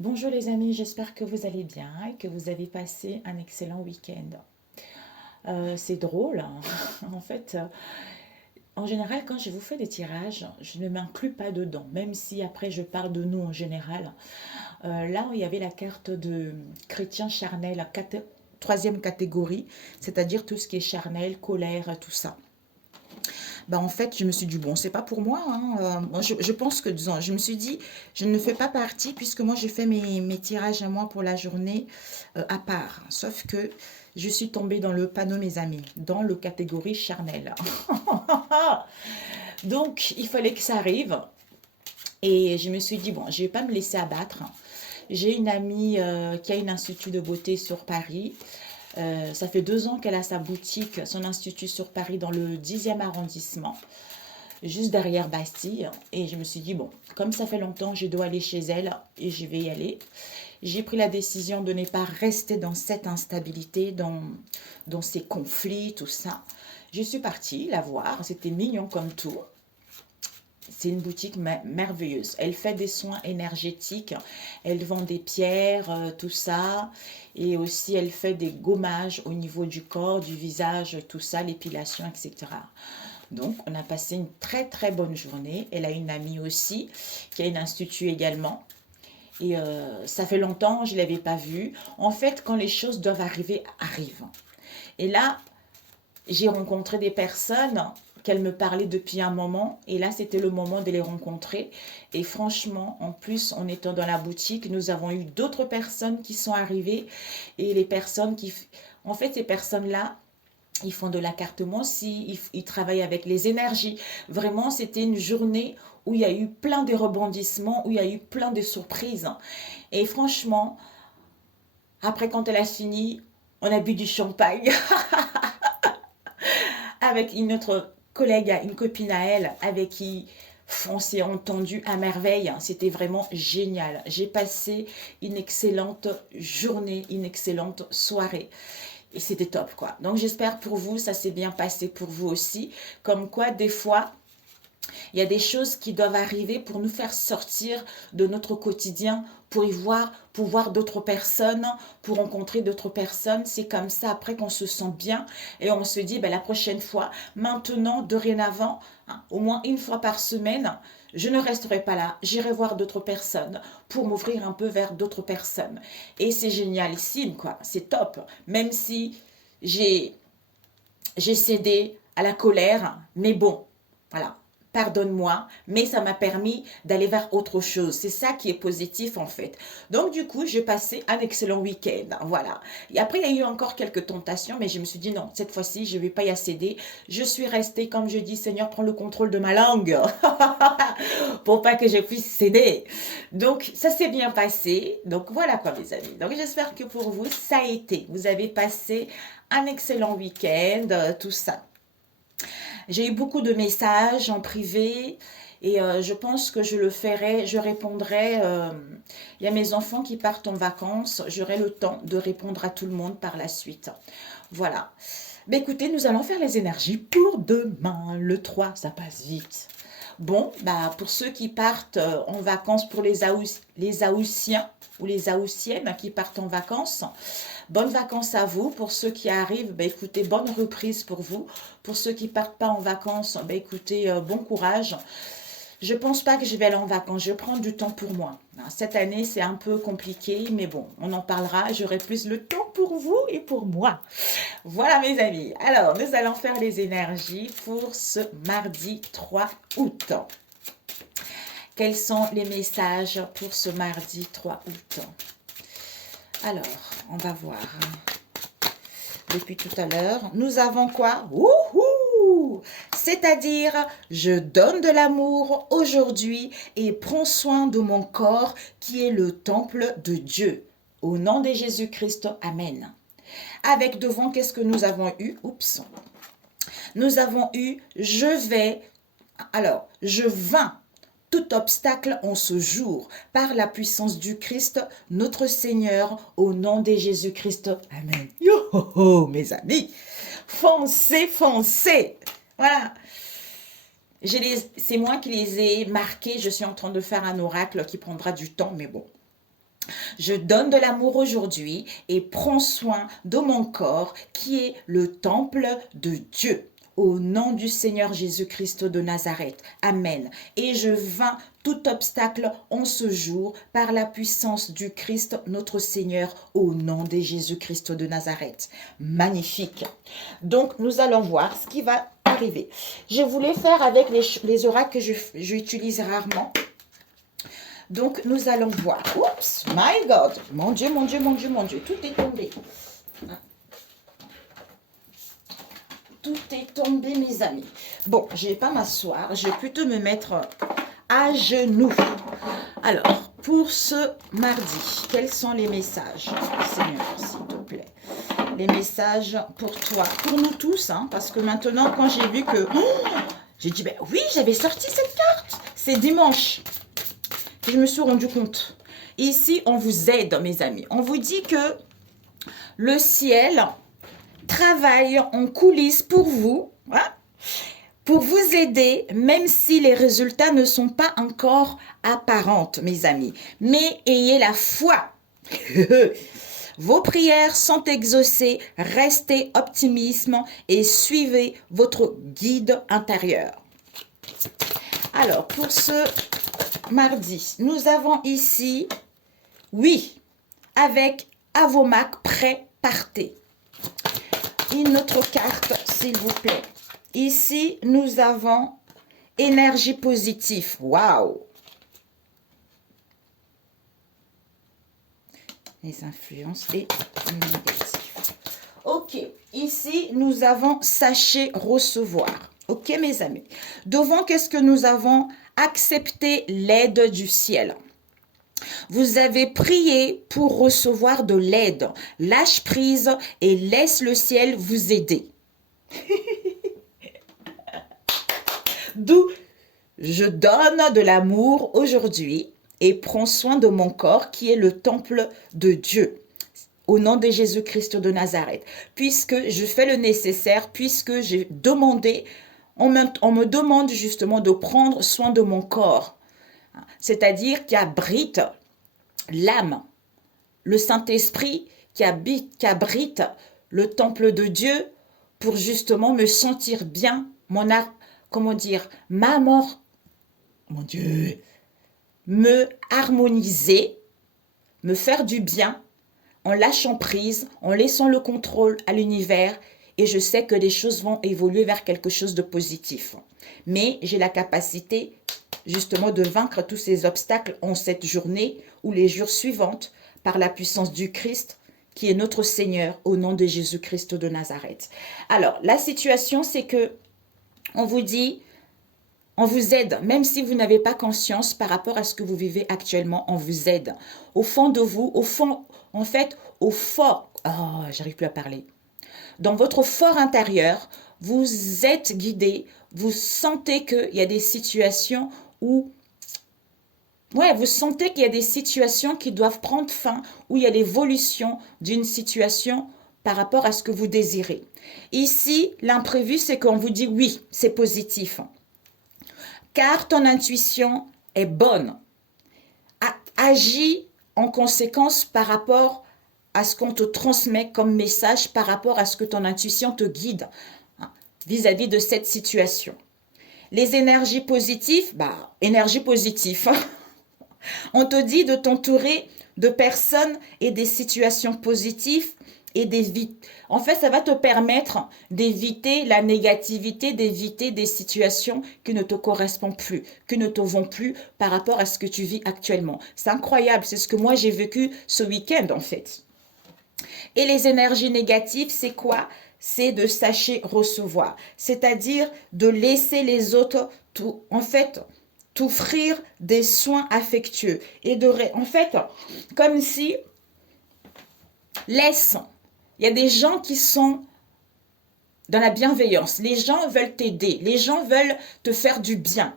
Bonjour les amis, j'espère que vous allez bien et que vous avez passé un excellent week-end. C'est drôle, hein. En fait, en général, quand je vous fais des tirages, je ne m'inclus pas dedans, même si après je parle de nous en général. Là où il y avait la carte de chrétien charnel, troisième catégorie, c'est-à-dire tout ce qui est charnel, colère, tout ça. Bah en fait, je me suis dit, bon, c'est pas pour moi, hein. Moi, je pense que, disons, je me suis dit, je ne fais pas partie, puisque moi, j'ai fait mes tirages à moi pour la journée à part. Sauf que je suis tombée dans le panneau, mes amis, dans le catégorie charnel. Donc, il fallait que ça arrive. Et je me suis dit, bon, je vais pas me laisser abattre. J'ai une amie qui a une institut de beauté sur Paris. Ça fait 2 ans qu'elle a sa boutique, son institut sur Paris dans le 10e arrondissement, juste derrière Bastille. Et je me suis dit, bon, comme ça fait longtemps, je dois aller chez elle et je vais y aller. J'ai pris la décision de ne pas rester dans cette instabilité, dans ces conflits, tout ça. Je suis partie la voir, c'était mignon comme tout. C'est une boutique merveilleuse. Elle fait des soins énergétiques, elle vend des pierres, tout ça. Et aussi, elle fait des gommages au niveau du corps, du visage, tout ça, l'épilation, etc. Donc, on a passé une très très bonne journée. Elle a une amie aussi qui a une institut également. Et ça fait longtemps, je ne l'avais pas vue. En fait, quand les choses doivent arriver, arrivent. Et là, j'ai rencontré des personnes qu'elle me parlait depuis un moment. Et là, c'était le moment de les rencontrer. Et franchement, en plus, en étant dans la boutique, nous avons eu d'autres personnes qui sont arrivées. Et les personnes qui... En fait, ces personnes-là, ils font de la cartomancie, ils travaillent avec les énergies. Vraiment, c'était une journée où il y a eu plein de rebondissements, où il y a eu plein de surprises. Et franchement, après, quand elle a fini, on a bu du champagne avec une autre collègue, une copine à elle, avec qui on s'est entendu à merveille. C'était vraiment génial. J'ai passé une excellente journée, une excellente soirée. Et c'était top, quoi. Donc, j'espère pour vous, ça s'est bien passé pour vous aussi. Comme quoi, des fois, il y a des choses qui doivent arriver pour nous faire sortir de notre quotidien, pour y voir, pour voir d'autres personnes, pour rencontrer d'autres personnes. C'est comme ça après qu'on se sent bien et on se dit, ben, la prochaine fois, maintenant, dorénavant, hein, au moins une fois par semaine, je ne resterai pas là, j'irai voir d'autres personnes pour m'ouvrir un peu vers d'autres personnes. Et c'est génialissime, quoi. C'est top. Même si j'ai j'ai cédé à la colère, mais bon, voilà, pardonne-moi, mais ça m'a permis d'aller vers autre chose. C'est ça qui est positif en fait. Donc du coup, j'ai passé un excellent week-end, voilà. Et après, il y a eu encore quelques tentations, mais je me suis dit non, cette fois-ci, je ne vais pas y céder. Je suis restée, comme je dis, Seigneur, prends le contrôle de ma langue pour pas que je puisse céder. Donc ça s'est bien passé. Donc voilà quoi, mes amis. Donc j'espère que pour vous, ça a été. Vous avez passé un excellent week-end, tout ça. J'ai eu beaucoup de messages en privé et je pense que je le ferai, je répondrai. Il y a mes enfants qui partent en vacances, j'aurai le temps de répondre à tout le monde par la suite. Voilà. Mais écoutez, nous allons faire les énergies pour demain, le 3, ça passe vite. Bon, bah pour ceux qui partent en vacances, pour les Aoussiens ou les Aoussiennes qui partent en vacances, bonnes vacances à vous. Pour ceux qui arrivent, bah écoutez, bonne reprise pour vous. Pour ceux qui partent pas en vacances, bah écoutez, bon courage. Je pense pas que je vais aller en vacances. Je prends du temps pour moi. Cette année, c'est un peu compliqué, mais bon, on en parlera. J'aurai plus le temps pour vous et pour moi. Voilà mes amis. Alors, nous allons faire les énergies pour ce mardi 3 août. Quels sont les messages pour ce mardi 3 août? Alors, on va voir. Depuis tout à l'heure, nous avons quoi? Wouhou! C'est-à-dire, je donne de l'amour aujourd'hui et prends soin de mon corps qui est le temple de Dieu. Au nom de Jésus-Christ, Amen. Avec devant, qu'est-ce que nous avons eu? Oups. Nous avons eu, je vains tout obstacle en ce jour, par la puissance du Christ, notre Seigneur, au nom de Jésus-Christ. Amen. Yo ho ho, mes amis, foncez, foncez. Voilà. C'est moi qui les ai marqués. Je suis en train de faire un oracle qui prendra du temps, mais bon. Je donne de l'amour aujourd'hui et prends soin de mon corps qui est le temple de Dieu. Au nom du Seigneur Jésus-Christ de Nazareth. Amen. Et je vains tout obstacle en ce jour par la puissance du Christ notre Seigneur au nom de Jésus-Christ de Nazareth. Magnifique. Donc nous allons voir ce qui va arriver. Je voulais faire avec les oracles que j'utilise rarement. Donc, nous allons voir. Oups, my God. Mon Dieu, mon Dieu, mon Dieu, mon Dieu. Tout est tombé. Tout est tombé, mes amis. Bon, je ne vais pas m'asseoir. Je vais plutôt me mettre à genoux. Alors, pour ce mardi, quels sont les messages, Seigneur, s'il te plaît? Les messages pour toi, pour nous tous, hein, parce que maintenant, quand j'ai vu que... j'ai dit, ben oui, j'avais sorti cette carte. C'est dimanche. Je me suis rendu compte. Ici, on vous aide, mes amis. On vous dit que le ciel travaille en coulisses pour vous, hein, pour vous aider, même si les résultats ne sont pas encore apparents, mes amis. Mais ayez la foi. Vos prières sont exaucées. Restez optimisme et suivez votre guide intérieur. Alors, pour ce mardi, nous avons ici, oui, avec Avomac, prêt, partez. Une autre carte, s'il vous plaît. Ici, nous avons énergie positive. Waouh! Les influences et négatives. Ok, ici, nous avons sachez recevoir. Ok, mes amis. Devant, qu'est-ce que nous avons? Accepter l'aide du ciel. Vous avez prié pour recevoir de l'aide. Lâche prise et laisse le ciel vous aider. D'où je donne de l'amour aujourd'hui et prends soin de mon corps qui est le temple de Dieu. Au nom de Jésus-Christ de Nazareth. Puisque je fais le nécessaire, puisque j'ai demandé, on me demande justement de prendre soin de mon corps. C'est-à-dire qui abrite l'âme, le Saint-Esprit qui abrite le temple de Dieu pour justement me sentir bien, ma mort, mon Dieu, me harmoniser, me faire du bien en lâchant prise, en laissant le contrôle à l'univers et je sais que les choses vont évoluer vers quelque chose de positif. Mais j'ai la capacité justement de vaincre tous ces obstacles en cette journée ou les jours suivantes par la puissance du Christ qui est notre Seigneur au nom de Jésus-Christ de Nazareth. Alors, la situation, c'est que on vous dit, on vous aide, même si vous n'avez pas conscience par rapport à ce que vous vivez actuellement, on vous aide. Au fond de vous, au fond, en fait, au fort, oh, j'arrive plus à parler. Dans votre fort intérieur, vous êtes guidé, vous sentez qu'il y a des situations où, ouais, vous sentez qu'il y a des situations qui doivent prendre fin, où il y a l'évolution d'une situation par rapport à ce que vous désirez. Ici, l'imprévu, c'est qu'on vous dit oui, c'est positif. Car ton intuition est bonne. Agis en conséquence par rapport à ce qu'on te transmet comme message, par rapport à ce que ton intuition te guide vis-à-vis de cette situation. Les énergies positives, énergie positive. On te dit de t'entourer de personnes et des situations positives et en fait, ça va te permettre d'éviter la négativité, d'éviter des situations qui ne te correspondent plus, qui ne te vont plus par rapport à ce que tu vis actuellement. C'est incroyable, c'est ce que moi j'ai vécu ce week-end en fait. Et les énergies négatives, c'est quoi? C'est de sachez recevoir, c'est-à-dire de laisser les autres, t'offrir des soins affectueux et en fait, comme si laisse. Il y a des gens qui sont dans la bienveillance. Les gens veulent t'aider. Les gens veulent te faire du bien.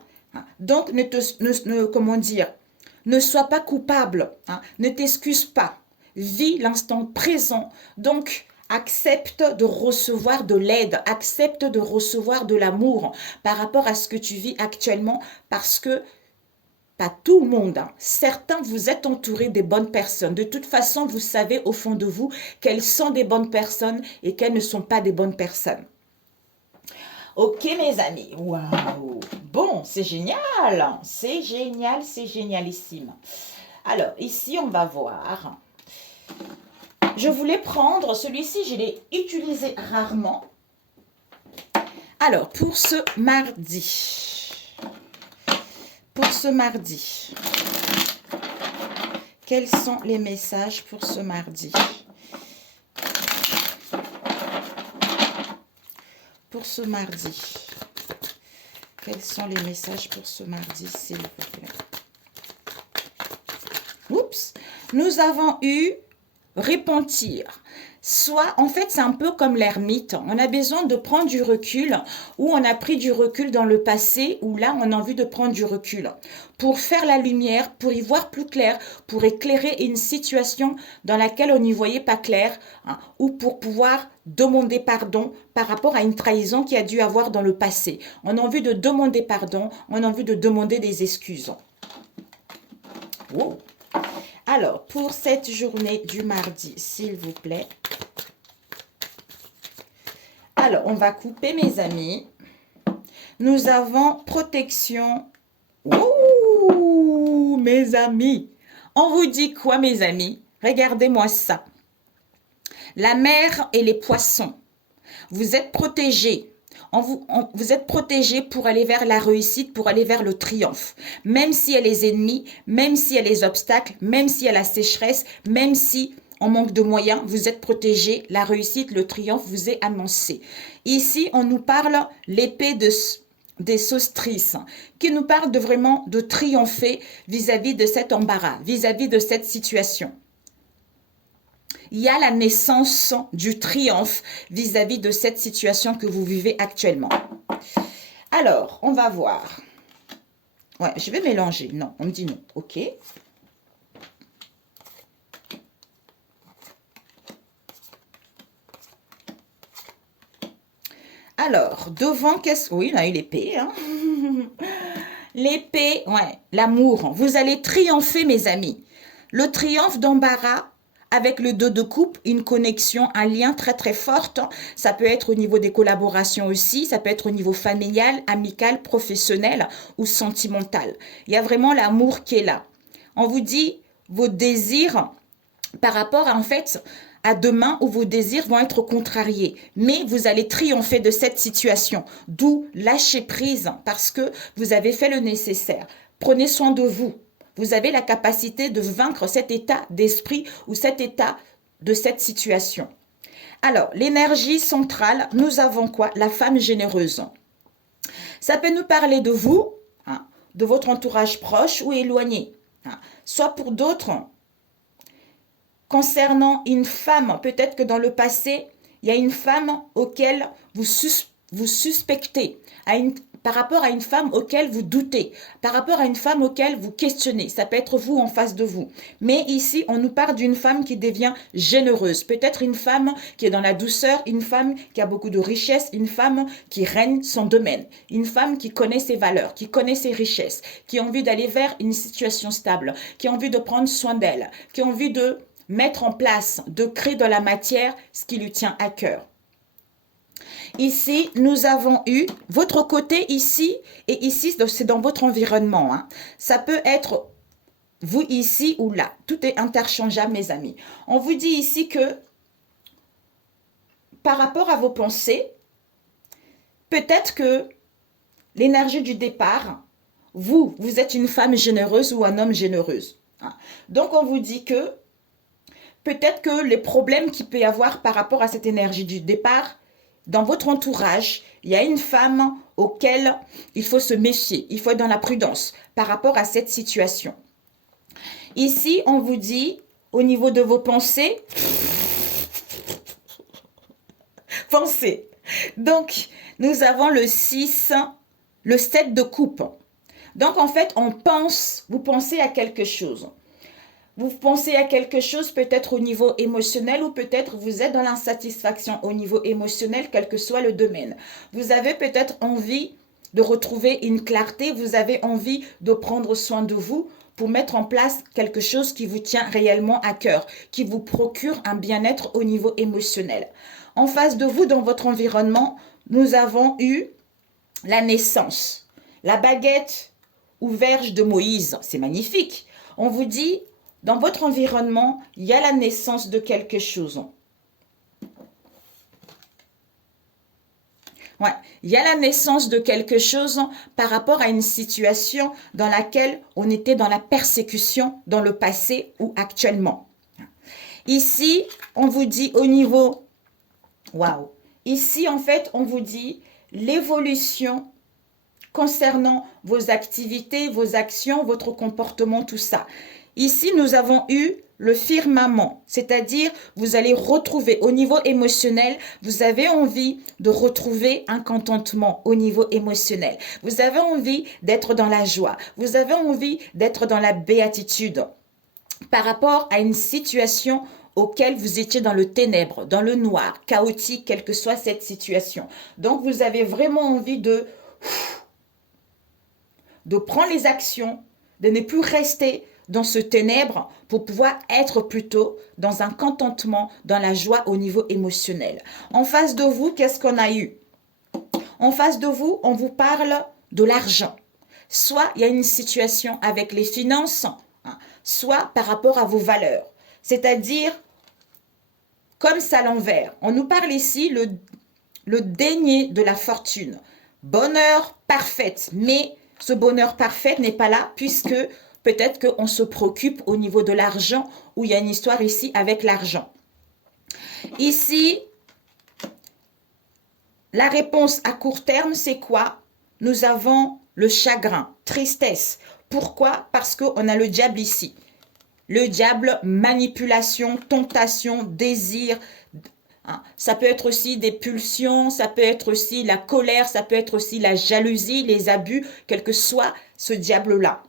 Donc, ne sois pas coupable. Ne t'excuse pas. Vis l'instant présent. Donc, accepte de recevoir de l'aide. Accepte de recevoir de l'amour par rapport à ce que tu vis actuellement parce que pas tout le monde, hein. Certains, vous êtes entourés des bonnes personnes. De toute façon, vous savez au fond de vous qu'elles sont des bonnes personnes et qu'elles ne sont pas des bonnes personnes. Ok, mes amis. Waouh. Bon, c'est génial. C'est génial, c'est génialissime. Alors, ici, on va voir. Je voulais prendre celui-ci, je l'ai utilisé rarement. Alors, pour ce mardi. Pour ce mardi. Quels sont les messages pour ce mardi? Pour ce mardi. Quels sont les messages pour ce mardi, s'il vous plaît? Oups. Nous avons eu repentir. Soit, en fait, c'est un peu comme l'ermite. On a besoin de prendre du recul, ou on a pris du recul dans le passé, ou là, on a envie de prendre du recul. Pour faire la lumière, pour y voir plus clair, pour éclairer une situation dans laquelle on n'y voyait pas clair, hein, ou pour pouvoir demander pardon par rapport à une trahison qui a dû avoir dans le passé. On a envie de demander pardon, on a envie de demander des excuses. Wow. Alors, pour cette journée du mardi, s'il vous plaît. Alors, on va couper, mes amis. Nous avons protection. Ouh, mes amis. On vous dit quoi, mes amis? Regardez-moi ça. La mer et les poissons. Vous êtes protégés. Vous êtes protégés pour aller vers la réussite, pour aller vers le triomphe. Même s'il y a les ennemis, même s'il y a les obstacles, même s'il y a la sécheresse, même si on manque de moyens, vous êtes protégés. La réussite, le triomphe vous est annoncé. Ici, on nous parle l'épée des sostris, qui nous parle de vraiment de triompher vis-à-vis de cet embarras, vis-à-vis de cette situation. Il y a la naissance du triomphe vis-à-vis de cette situation que vous vivez actuellement. Alors, on va voir. Ouais, je vais mélanger. Non, on me dit non. Ok. Alors, devant, qu'est-ce... Oui, on a eu l'épée. Hein. L'épée, ouais, l'amour. Vous allez triompher, mes amis. Le triomphe d'embarras avec le 2 de coupe, une connexion, un lien très très fort. Ça peut être au niveau des collaborations aussi, ça peut être au niveau familial, amical, professionnel ou sentimental. Il y a vraiment l'amour qui est là. On vous dit vos désirs par rapport à, en fait, à demain où vos désirs vont être contrariés. Mais vous allez triompher de cette situation. D'où lâcher prise parce que vous avez fait le nécessaire. Prenez soin de vous. Vous avez la capacité de vaincre cet état d'esprit ou cet état de cette situation. Alors, l'énergie centrale, nous avons quoi? La femme généreuse. Ça peut nous parler de vous, hein, de votre entourage proche ou éloigné. Hein. Soit pour d'autres, concernant une femme, peut-être que dans le passé, il y a une femme auquel vous suspectez, par rapport à une femme auquel vous doutez, par rapport à une femme auquel vous questionnez. Ça peut être vous en face de vous. Mais ici, on nous parle d'une femme qui devient généreuse. Peut-être une femme qui est dans la douceur, une femme qui a beaucoup de richesse, une femme qui règne son domaine, une femme qui connaît ses valeurs, qui connaît ses richesses, qui a envie d'aller vers une situation stable, qui a envie de prendre soin d'elle, qui a envie de mettre en place, de créer de la matière ce qui lui tient à cœur. Ici, nous avons eu votre côté ici et ici, c'est dans votre environnement. Hein. Ça peut être vous ici ou là. Tout est interchangeable, mes amis. On vous dit ici que par rapport à vos pensées, peut-être que l'énergie du départ, vous êtes une femme généreuse ou un homme généreux. Hein. Donc, on vous dit que peut-être que les problèmes qu'il peut y avoir par rapport à cette énergie du départ, dans votre entourage, il y a une femme auquel il faut se méfier, il faut être dans la prudence par rapport à cette situation. Ici, on vous dit, au niveau de vos pensées, pensez. Donc, nous avons le 6, le 7 de coupe. Donc, en fait, vous pensez à quelque chose. Vous pensez à quelque chose peut-être au niveau émotionnel ou peut-être vous êtes dans l'insatisfaction au niveau émotionnel, quel que soit le domaine. Vous avez peut-être envie de retrouver une clarté, vous avez envie de prendre soin de vous pour mettre en place quelque chose qui vous tient réellement à cœur, qui vous procure un bien-être au niveau émotionnel. En face de vous, dans votre environnement, nous avons eu la naissance, la baguette ou verge de Moïse. C'est magnifique. On vous dit, dans votre environnement, il y a la naissance de quelque chose. Ouais, il y a la naissance de quelque chose par rapport à une situation dans laquelle on était dans la persécution dans le passé ou actuellement. Ici, on vous dit au niveau... Waouh! Ici, en fait, on vous dit l'évolution concernant vos activités, vos actions, votre comportement, tout ça. Ici, nous avons eu le firmament, c'est-à-dire vous allez retrouver au niveau émotionnel, vous avez envie de retrouver un contentement au niveau émotionnel. Vous avez envie d'être dans la joie, vous avez envie d'être dans la béatitude par rapport à une situation auquel vous étiez dans le ténèbre, dans le noir, chaotique, quelle que soit cette situation. Donc, vous avez vraiment envie de prendre les actions, de ne plus rester dans ce ténèbre pour pouvoir être plutôt dans un contentement, dans la joie au niveau émotionnel. En face de vous, qu'est-ce qu'on a eu? En face de vous, on vous parle de l'argent. Soit il y a une situation avec les finances, soit par rapport à vos valeurs. C'est-à-dire, comme ça à l'envers. On nous parle ici le denier de la fortune. Bonheur parfaite, mais ce bonheur parfait n'est pas là puisque peut-être qu'on se préoccupe au niveau de l'argent ou il y a une histoire ici avec l'argent. Ici, la réponse à court terme, c'est quoi? Nous avons le chagrin, tristesse. Pourquoi? Parce qu'on a le diable ici. Le diable, manipulation, tentation, désir. Ça peut être aussi des pulsions, ça peut être aussi la colère, ça peut être aussi la jalousie, les abus, quel que soit ce diable-là.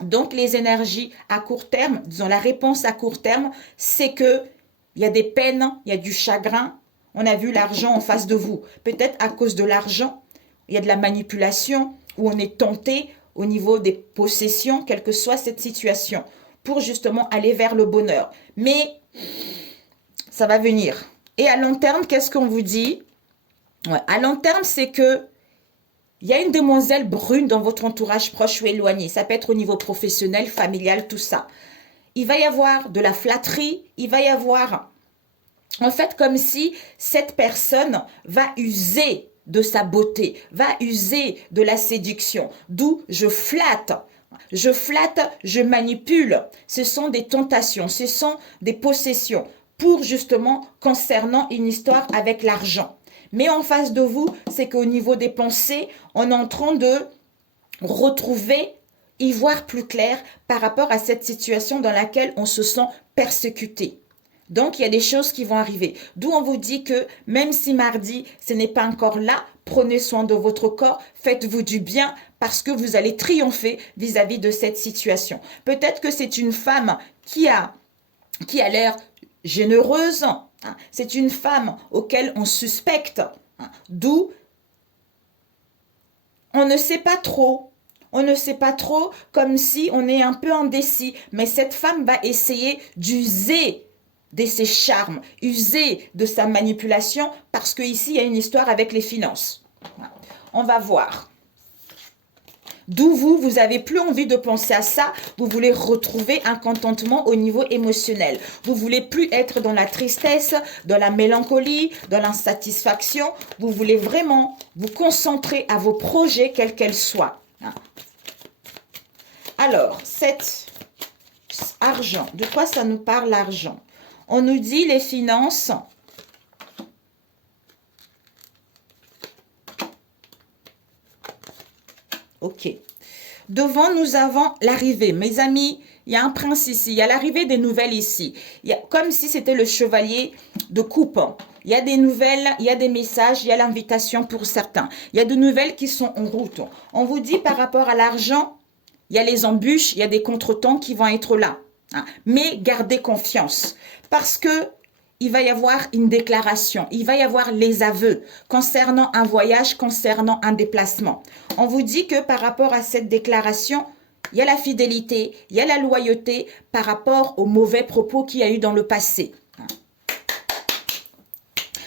Donc, les énergies à court terme, disons la réponse à court terme, c'est que il y a des peines, il y a du chagrin. On a vu l'argent en face de vous. Peut-être à cause de l'argent, il y a de la manipulation où on est tenté au niveau des possessions, quelle que soit cette situation, pour justement aller vers le bonheur. Mais ça va venir. Et à long terme, qu'est-ce qu'on vous dit? À long terme, c'est que il y a une demoiselle brune dans votre entourage proche ou éloigné. Ça peut être au niveau professionnel, familial, tout ça. Il va y avoir de la flatterie, il va y avoir, en fait, comme si cette personne va user de sa beauté, va user de la séduction. D'où je flatte, je manipule. Ce sont des tentations, ce sont des possessions pour justement concernant une histoire avec l'argent. Mais en face de vous, c'est qu'au niveau des pensées, on est en train de retrouver, y voir plus clair par rapport à cette situation dans laquelle on se sent persécuté. Donc, il y a des choses qui vont arriver. D'où on vous dit que même si mardi, ce n'est pas encore là, prenez soin de votre corps, faites-vous du bien parce que vous allez triompher vis-à-vis de cette situation. Peut-être que c'est une femme qui a l'air généreuse, c'est une femme auquel on suspecte, d'où on ne sait pas trop. On ne sait pas trop, comme si on est un peu indécis. Mais cette femme va essayer d'user de ses charmes, user de sa manipulation, parce qu'ici, il y a une histoire avec les finances. On va voir. D'où vous n'avez plus envie de penser à ça, vous voulez retrouver un contentement au niveau émotionnel. Vous voulez plus être dans la tristesse, dans la mélancolie, dans l'insatisfaction. Vous voulez vraiment vous concentrer à vos projets, quels qu'elles soient. Alors, cet argent, de quoi ça nous parle l'argent? On nous dit les finances. Ok. Devant, nous avons l'arrivée. Mes amis, il y a un prince ici. Il y a l'arrivée des nouvelles ici. Il y a, comme si c'était le chevalier de coupe. Il y a des nouvelles, il y a des messages, il y a l'invitation pour certains. Il y a de nouvelles qui sont en route. On vous dit par rapport à l'argent, il y a les embûches, il y a des contretemps qui vont être là. Mais gardez confiance. Parce que il va y avoir une déclaration, il va y avoir les aveux concernant un voyage, concernant un déplacement. On vous dit que par rapport à cette déclaration, il y a la fidélité, il y a la loyauté par rapport aux mauvais propos qu'il y a eu dans le passé.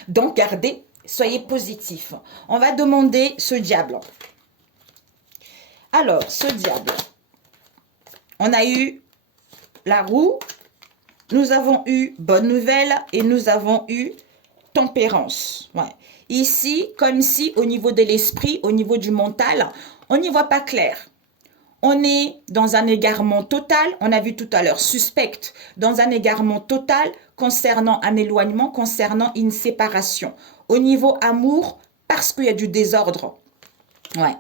Donc, gardez, soyez positifs. On va demander ce diable. Alors, ce diable, on a eu la roue, nous avons eu bonne nouvelle et nous avons eu tempérance. Ouais. Ici, comme si au niveau de l'esprit, au niveau du mental, on n'y voit pas clair. On est dans un égarement total, on a vu tout à l'heure, suspecte, dans un égarement total concernant un éloignement, concernant une séparation. Au niveau amour, parce qu'il y a du désordre. Ouais.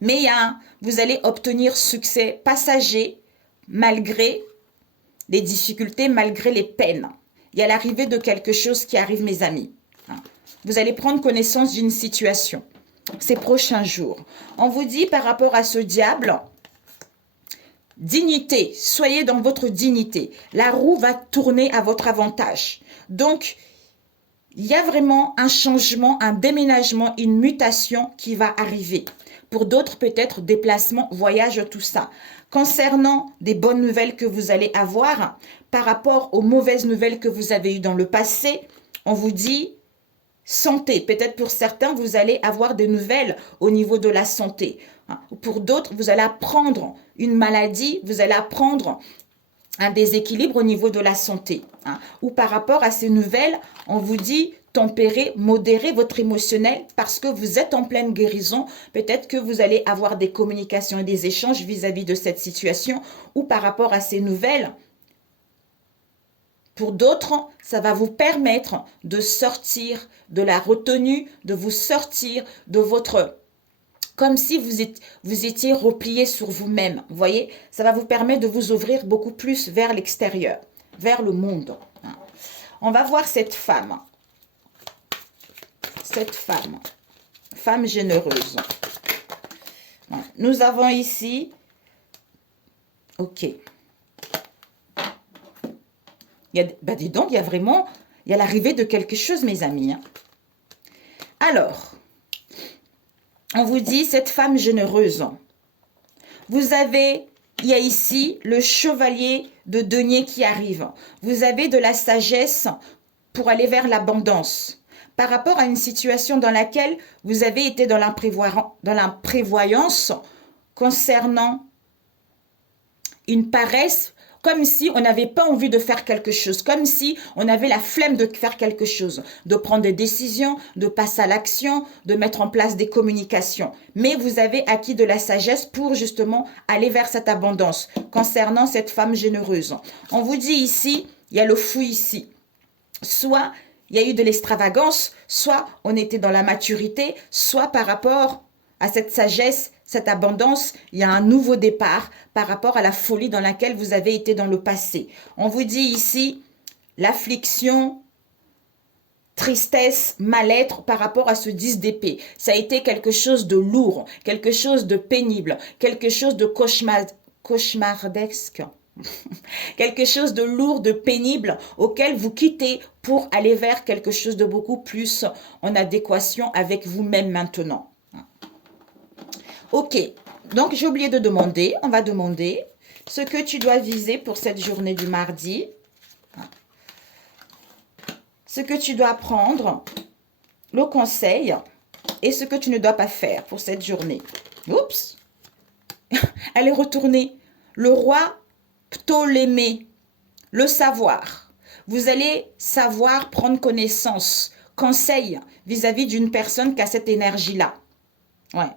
Mais vous allez obtenir succès passager malgré les difficultés, malgré les peines. Il y a l'arrivée de quelque chose qui arrive, mes amis. Vous allez prendre connaissance d'une situation ces prochains jours. On vous dit par rapport à ce diable, dignité, soyez dans votre dignité. La roue va tourner à votre avantage. Donc, il y a vraiment un changement, un déménagement, une mutation qui va arriver. Pour d'autres, peut-être déplacement, voyage, tout ça. Concernant des bonnes nouvelles que vous allez avoir, par rapport aux mauvaises nouvelles que vous avez eues dans le passé, on vous dit santé. Peut-être pour certains, vous allez avoir des nouvelles au niveau de la santé. Pour d'autres, vous allez apprendre une maladie, vous allez apprendre un déséquilibre au niveau de la santé. Ou par rapport à ces nouvelles, on vous dit tempérer, modérer votre émotionnel parce que vous êtes en pleine guérison. Peut-être que vous allez avoir des communications et des échanges vis-à-vis de cette situation ou par rapport à ces nouvelles. Pour d'autres, ça va vous permettre de sortir de la retenue, de vous sortir de votre... Comme si vous étiez replié sur vous-même. Vous voyez, ça va vous permettre de vous ouvrir beaucoup plus vers l'extérieur, vers le monde. On va voir cette femme. Cette femme généreuse. Nous avons ici, ok. Dis donc, il y a l'arrivée de quelque chose, mes amis. Alors, on vous dit, cette femme généreuse, il y a ici le chevalier de denier qui arrive. Vous avez de la sagesse pour aller vers l'abondance. Par rapport à une situation dans laquelle vous avez été dans l'imprévoyance concernant une paresse, comme si on n'avait pas envie de faire quelque chose, comme si on avait la flemme de faire quelque chose, de prendre des décisions, de passer à l'action, de mettre en place des communications. Mais vous avez acquis de la sagesse pour justement aller vers cette abondance concernant cette femme généreuse. On vous dit ici, il y a le fou ici. Soit il y a eu de l'extravagance, soit on était dans la maturité, soit par rapport à cette sagesse, cette abondance, il y a un nouveau départ par rapport à la folie dans laquelle vous avez été dans le passé. On vous dit ici l'affliction, tristesse, mal-être par rapport à ce 10 d'épée. Ça a été quelque chose de lourd, quelque chose de pénible, quelque chose de cauchemardesque. Quelque chose de lourd, de pénible auquel vous quittez pour aller vers quelque chose de beaucoup plus en adéquation avec vous-même maintenant. Ok, donc j'ai oublié de demander, on va demander ce que tu dois viser pour cette journée du mardi. Ce que tu dois prendre, le conseil et ce que tu ne dois pas faire pour cette journée. Oups, elle est retournée. Le roi Ptolémée, le savoir. Vous allez savoir prendre connaissance, conseil vis-à-vis d'une personne qui a cette énergie-là. Ouais.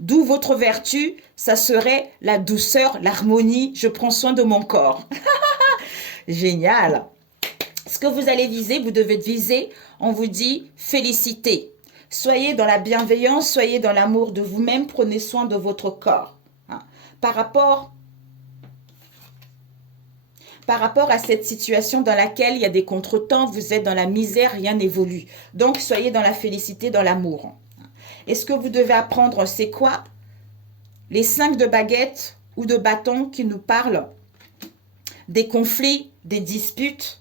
D'où votre vertu, ça serait la douceur, l'harmonie, je prends soin de mon corps. Génial. Ce que vous allez viser, vous devez viser, on vous dit félicité. Soyez dans la bienveillance, soyez dans l'amour de vous-même, prenez soin de votre corps. Par rapport à cette situation dans laquelle il y a des contretemps, vous êtes dans la misère, rien n'évolue. Donc, soyez dans la félicité, dans l'amour. Et ce que vous devez apprendre, c'est quoi? Les 5 de baguettes ou de bâtons qui nous parlent des conflits, des disputes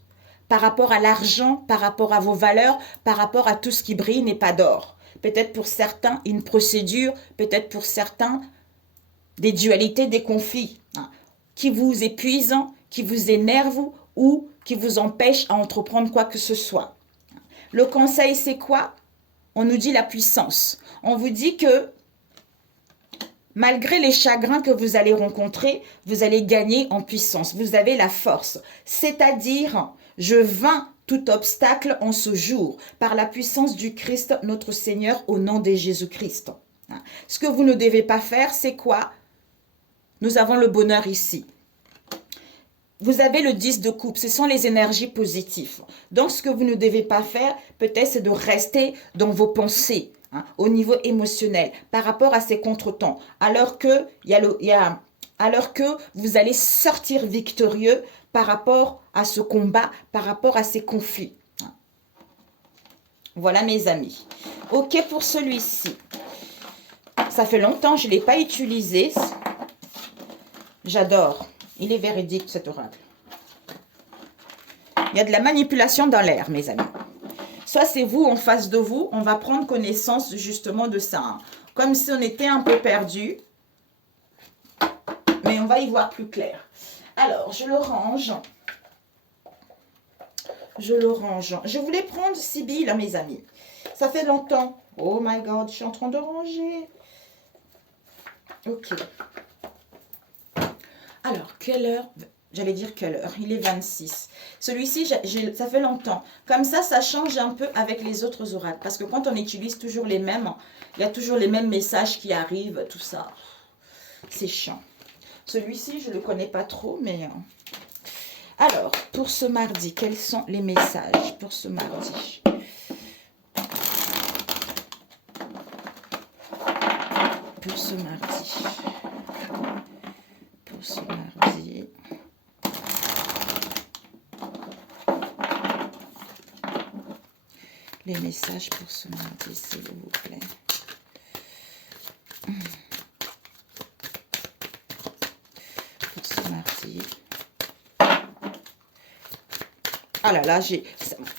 par rapport à l'argent, par rapport à vos valeurs, par rapport à tout ce qui brille n'est pas d'or. Peut-être pour certains une procédure, peut-être pour certains des dualités, des conflits hein, qui vous épuisent, qui vous énervent ou qui vous empêchent à entreprendre quoi que ce soit. Le conseil, c'est quoi? On nous dit la puissance. On vous dit que malgré les chagrins que vous allez rencontrer, vous allez gagner en puissance. Vous avez la force. C'est-à-dire, je vains tout obstacle en ce jour par la puissance du Christ, notre Seigneur, au nom de Jésus-Christ. Ce que vous ne devez pas faire, c'est quoi? Nous avons le bonheur ici. Vous avez le 10 de coupe, ce sont les énergies positives. Donc, ce que vous ne devez pas faire, peut-être, c'est de rester dans vos pensées, hein, au niveau émotionnel, par rapport à ces contretemps. Alors que vous allez sortir victorieux par rapport à ce combat, par rapport à ces conflits. Voilà, mes amis. OK pour celui-ci. Ça fait longtemps, je ne l'ai pas utilisé. J'adore. Il est véridique, cet oracle. Il y a de la manipulation dans l'air, mes amis. Soit c'est vous en face de vous, on va prendre connaissance justement de ça. Hein. Comme si on était un peu perdu. Mais on va y voir plus clair. Alors, je le range. Je le range. Je voulais prendre Sibylle, mes amis. Ça fait longtemps. Oh my God, je suis en train de ranger. Ok. Alors, quelle heure? J'allais dire quelle heure? Il est 26. Celui-ci, ça fait longtemps. Comme ça change un peu avec les autres oracles. Parce que quand on utilise toujours les mêmes, il y a toujours les mêmes messages qui arrivent, tout ça. C'est chiant. Celui-ci, je ne le connais pas trop, mais... Alors, pour ce mardi, quels sont les messages pour ce mardi? Pour ce mardi. Pour ce mardi. Les messages pour ce mardi, s'il vous plaît. Pour ce mardi. Ah là là,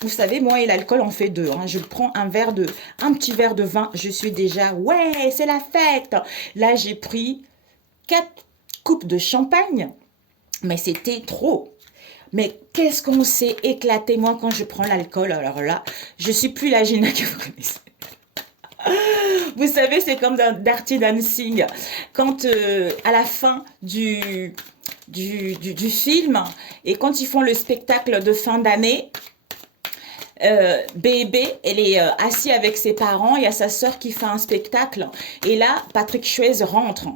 vous savez, moi et l'alcool, on fait deux. Hein. Je prends un petit verre de vin, je suis déjà, ouais, c'est la fête. Là, j'ai pris 4 coupes de champagne, mais c'était trop. Mais qu'est-ce qu'on s'est éclaté, moi, quand je prends l'alcool. Alors là, je suis plus la Gina que vous connaissez. Vous savez, c'est comme dans Dirty Dancing. Quand, à la fin du film, et quand ils font le spectacle de fin d'année, bébé, elle est assise avec ses parents, il y a sa sœur qui fait un spectacle, et là, Patrick Swayze rentre,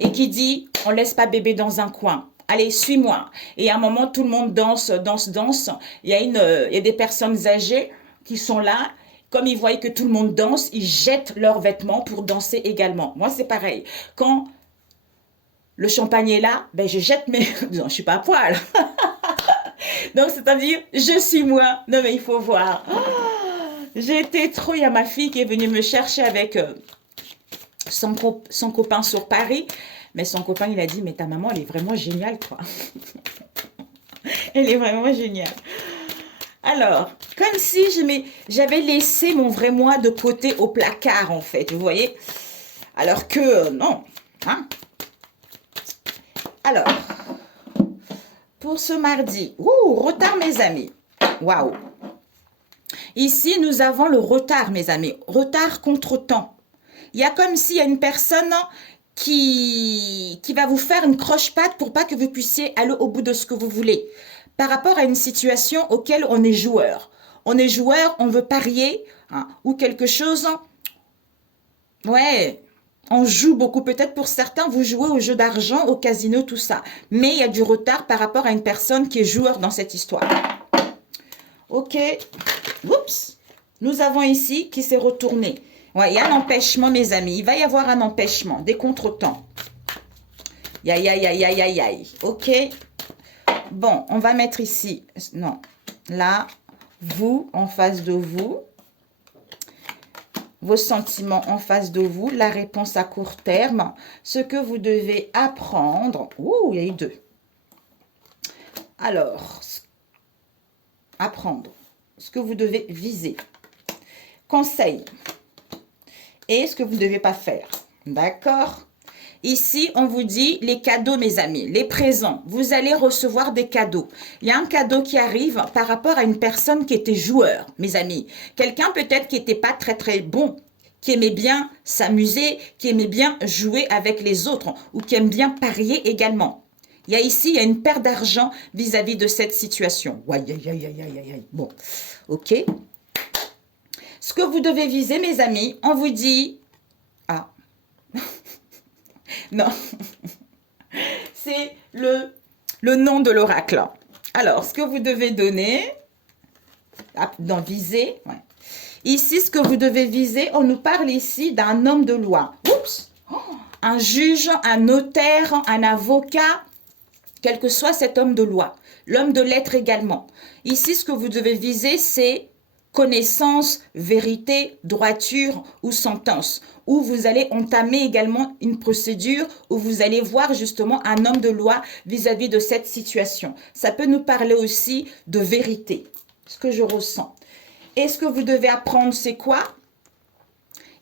et qui dit, on laisse pas bébé dans un coin. Allez, suis-moi. Et à un moment, tout le monde danse, danse, danse. Il y a des personnes âgées qui sont là. Comme ils voient que tout le monde danse, ils jettent leurs vêtements pour danser également. Moi, c'est pareil. Quand le champagne est là, ben je jette mes... Non, je suis pas à poil. Donc, c'est-à-dire, je suis moi. Non, mais il faut voir. J'ai été trop... Il y a ma fille qui est venue me chercher avec son copain sur Paris. Mais son copain, il a dit, mais ta maman, elle est vraiment géniale, quoi. Elle est vraiment géniale. Alors, comme si j'avais laissé mon vrai moi de côté au placard, en fait, vous voyez. Alors que, non. Hein? Alors, pour ce mardi, retard, mes amis. Waouh. Ici, nous avons le retard, mes amis. Retard contre temps. Il y a comme s'il y a une personne qui va vous faire une croche-patte pour pas que vous puissiez aller au bout de ce que vous voulez. Par rapport à une situation auquel on est joueur. On est joueur, on veut parier, hein, ou quelque chose. Ouais, on joue beaucoup. Peut-être pour certains, vous jouez au jeu d'argent, au casino, tout ça. Mais il y a du retard par rapport à une personne qui est joueur dans cette histoire. Ok. Oups. Nous avons ici qui s'est retourné. Ouais, il y a un empêchement, mes amis. Il va y avoir un empêchement, des contretemps. Aïe, aïe, aïe, aïe, aïe, aïe. Ok. Bon, on va mettre ici. Non. Là, vous, en face de vous. Vos sentiments en face de vous. La réponse à court terme. Ce que vous devez apprendre. Ouh, il y a eu 2. Alors, à prendre, ce que vous devez viser, conseil, et ce que vous ne devez pas faire. D'accord? Ici, on vous dit les cadeaux, mes amis, les présents. Vous allez recevoir des cadeaux. Il y a un cadeau qui arrive par rapport à une personne qui était joueur, mes amis. Quelqu'un peut-être qui n'était pas très très bon, qui aimait bien s'amuser, qui aimait bien jouer avec les autres ou qui aime bien parier également. Il y a une perte d'argent vis-à-vis de cette situation. Aïe, aïe, aïe, aïe, aïe, aïe. Bon, ok. Ce que vous devez viser, mes amis, on vous dit... Ah, non, c'est le nom de l'oracle. Alors, ce que vous devez donner, dans viser, ouais. Ici, ce que vous devez viser, on nous parle ici d'un homme de loi. Oups! Un juge, un notaire, un avocat, quel que soit cet homme de loi. L'homme de lettres également. Ici, ce que vous devez viser, c'est connaissance, vérité, droiture ou sentence. Où vous allez entamer également une procédure où vous allez voir justement un homme de loi vis-à-vis de cette situation. Ça peut nous parler aussi de vérité, ce que je ressens. Et ce que vous devez apprendre, c'est quoi?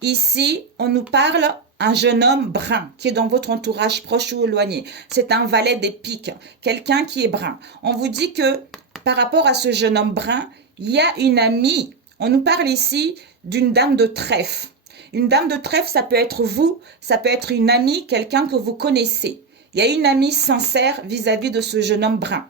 Ici, on nous parle un jeune homme brun qui est dans votre entourage proche ou éloigné. C'est un valet des piques, quelqu'un qui est brun. On vous dit que par rapport à ce jeune homme brun, il y a une amie. On nous parle ici d'une dame de trèfle. Une dame de trèfle, ça peut être vous, ça peut être une amie, quelqu'un que vous connaissez. Il y a une amie sincère vis-à-vis de ce jeune homme brun.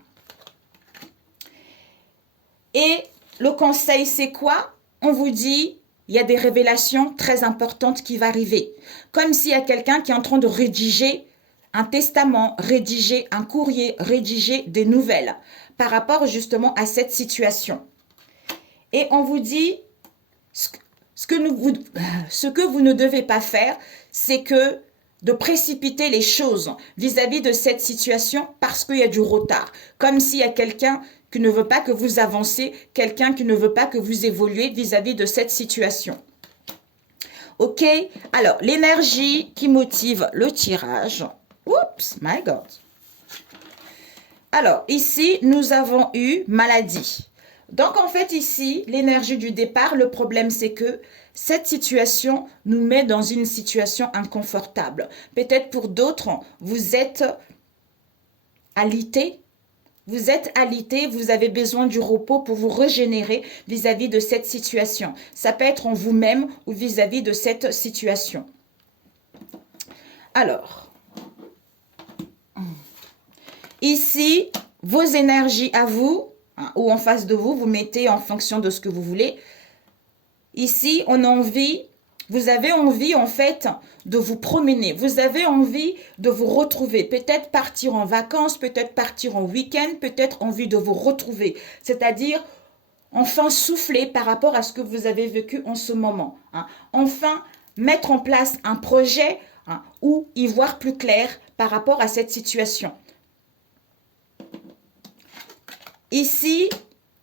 Et le conseil, c'est quoi? On vous dit, il y a des révélations très importantes qui vont arriver. Comme s'il y a quelqu'un qui est en train de rédiger un testament, rédiger un courrier, rédiger des nouvelles par rapport justement à cette situation. Et on vous dit, ce que vous ne devez pas faire, c'est que de précipiter les choses vis-à-vis de cette situation parce qu'il y a du retard. Comme s'il y a quelqu'un qui ne veut pas que vous avancez, quelqu'un qui ne veut pas que vous évoluez vis-à-vis de cette situation. Ok? Alors, l'énergie qui motive le tirage. Oups, my God. Alors, ici, nous avons eu maladie. Donc, en fait, ici, l'énergie du départ, le problème, c'est que cette situation nous met dans une situation inconfortable. Peut-être pour d'autres, vous êtes alité. Vous êtes alité, vous avez besoin du repos pour vous régénérer vis-à-vis de cette situation. Ça peut être en vous-même ou vis-à-vis de cette situation. Alors, ici, vos énergies à vous, ou en face de vous, vous mettez en fonction de ce que vous voulez. Ici, on a envie, vous avez envie en fait de vous promener. Vous avez envie de vous retrouver. Peut-être partir en vacances, peut-être partir en week-end, peut-être envie de vous retrouver. C'est-à-dire, enfin souffler par rapport à ce que vous avez vécu en ce moment. Enfin, mettre en place un projet ou y voir plus clair par rapport à cette situation. Ici,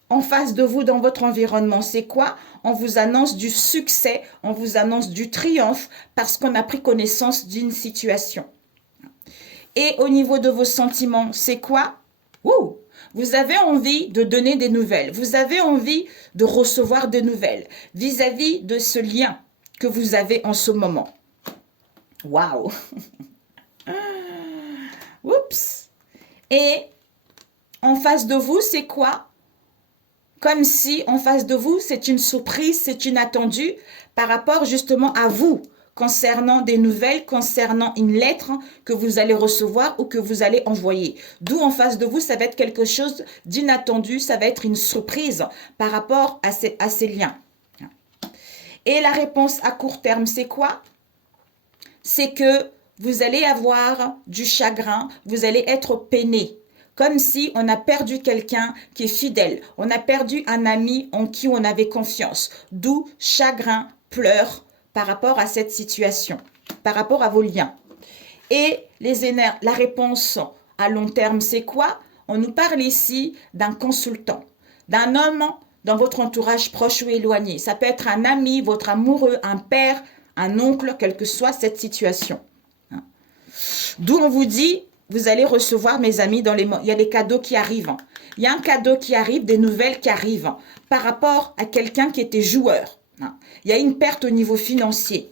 en face de vous, dans votre environnement, c'est quoi? On vous annonce du succès, on vous annonce du triomphe parce qu'on a pris connaissance d'une situation. Et au niveau de vos sentiments, c'est quoi? Vous avez envie de donner des nouvelles, vous avez envie de recevoir des nouvelles vis-à-vis de ce lien que vous avez en ce moment. Waouh! Oups! Et en face de vous, c'est quoi? Comme si en face de vous, c'est une surprise, c'est inattendu par rapport justement à vous, concernant des nouvelles, concernant une lettre que vous allez recevoir ou que vous allez envoyer. D'où en face de vous, ça va être quelque chose d'inattendu, ça va être une surprise par rapport à ces liens. Et la réponse à court terme, c'est quoi? C'est que vous allez avoir du chagrin, vous allez être peiné. Comme si on a perdu quelqu'un qui est fidèle. On a perdu un ami en qui on avait confiance. D'où chagrin, pleurs par rapport à cette situation, par rapport à vos liens. Et la réponse à long terme, c'est quoi? On nous parle ici d'un consultant, d'un homme dans votre entourage proche ou éloigné. Ça peut être un ami, votre amoureux, un père, un oncle, quelle que soit cette situation. D'où on vous dit... vous allez recevoir, mes amis, il y a des cadeaux qui arrivent. Il y a un cadeau qui arrive, des nouvelles qui arrivent par rapport à quelqu'un qui était joueur. Il y a une perte au niveau financier.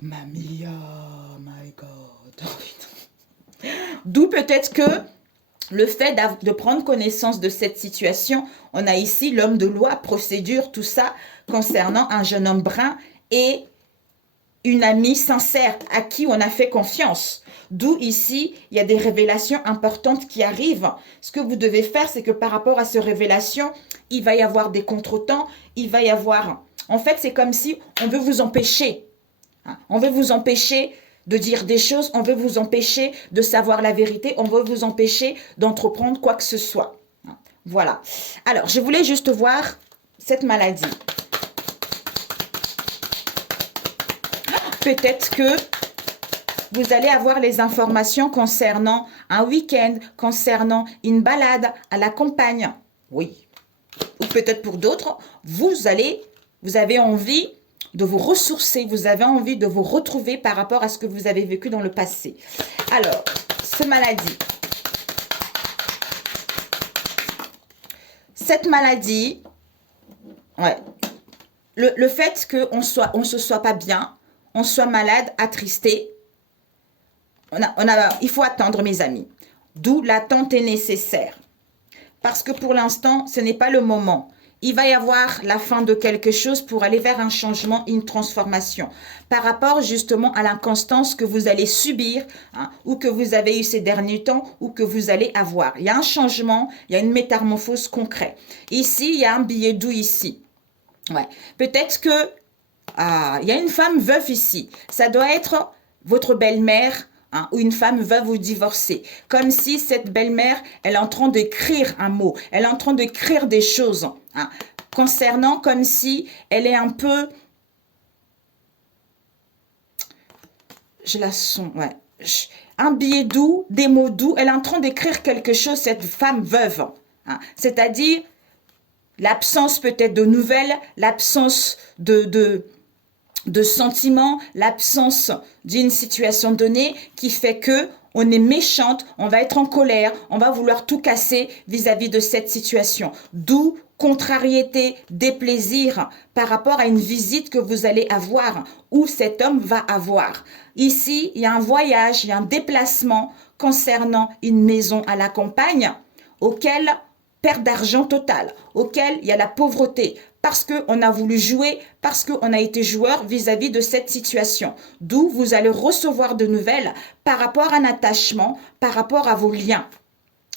Mamie, oh my God. D'où peut-être que le fait de prendre connaissance de cette situation, on a ici l'homme de loi, procédure, tout ça, concernant un jeune homme brun et une amie sincère à qui on a fait confiance. D'où ici, il y a des révélations importantes qui arrivent. Ce que vous devez faire, c'est que par rapport à ces révélations, il va y avoir des contretemps, il va y avoir... En fait, c'est comme si on veut vous empêcher. On veut vous empêcher de dire des choses, on veut vous empêcher de savoir la vérité, on veut vous empêcher d'entreprendre quoi que ce soit. Voilà. Alors, je voulais juste voir cette maladie. Peut-être que vous allez avoir les informations concernant un week-end, concernant une balade à la campagne. Oui. Ou peut-être pour d'autres, vous avez envie de vous ressourcer, vous avez envie de vous retrouver par rapport à ce que vous avez vécu dans le passé. Alors, cette maladie, ouais, le fait qu'on se soit pas bien, on soit malade, attristé, il faut attendre, mes amis. D'où l'attente est nécessaire. Parce que pour l'instant, ce n'est pas le moment. Il va y avoir la fin de quelque chose pour aller vers un changement, une transformation. Par rapport justement à l'inconstance que vous allez subir, ou que vous avez eu ces derniers temps, ou que vous allez avoir. Il y a un changement, il y a une métamorphose concrète. Ici, il y a un billet doux ici. Ouais. Peut-être que il y a une femme veuve ici. Ça doit être votre belle-mère, ou une femme va vous divorcer. Comme si cette belle-mère, elle est en train d'écrire un mot. Elle est en train d'écrire des choses. Concernant comme si elle est un peu... Je la sens, ouais. Un billet doux, des mots doux. Elle est en train d'écrire quelque chose, cette femme veuve. C'est-à-dire l'absence peut-être de nouvelles, l'absence de sentiments, l'absence d'une situation donnée qui fait que on est méchante, on va être en colère, on va vouloir tout casser vis-à-vis de cette situation. D'où contrariété, déplaisir par rapport à une visite que vous allez avoir ou cet homme va avoir. Ici, il y a un voyage, il y a un déplacement concernant une maison à la campagne auquel perte d'argent totale, auquel il y a la pauvreté, parce qu'on a voulu jouer, parce qu'on a été joueur vis-à-vis de cette situation. D'où vous allez recevoir de nouvelles par rapport à un attachement, par rapport à vos liens.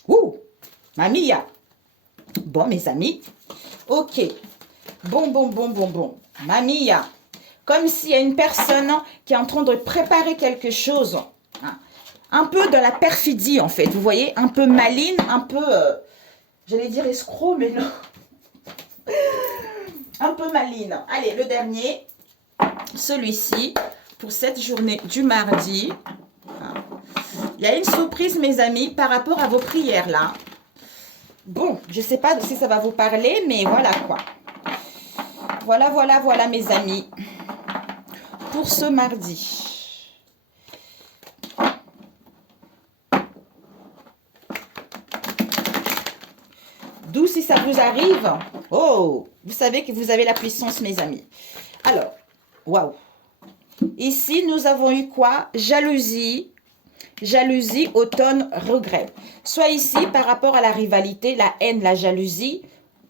Ouh, mamia. Bon, mes amis. Ok. Bon. Mamia. Comme s'il y a une personne qui est en train de préparer quelque chose. Un peu de la perfidie, en fait. Vous voyez, un peu maligne, un peu... j'allais dire escroc, mais non. Un peu maligne. Allez, le dernier. Celui-ci, pour cette journée du mardi. Il y a une surprise, mes amis, par rapport à vos prières, là. Bon, je ne sais pas si ça va vous parler, mais voilà, quoi. Voilà, mes amis. Pour ce mardi. D'où si ça vous arrive, oh, vous savez que vous avez la puissance, mes amis. Alors, waouh. Ici, nous avons eu quoi? Jalousie, automne, regret. Soit ici, par rapport à la rivalité, la haine, la jalousie,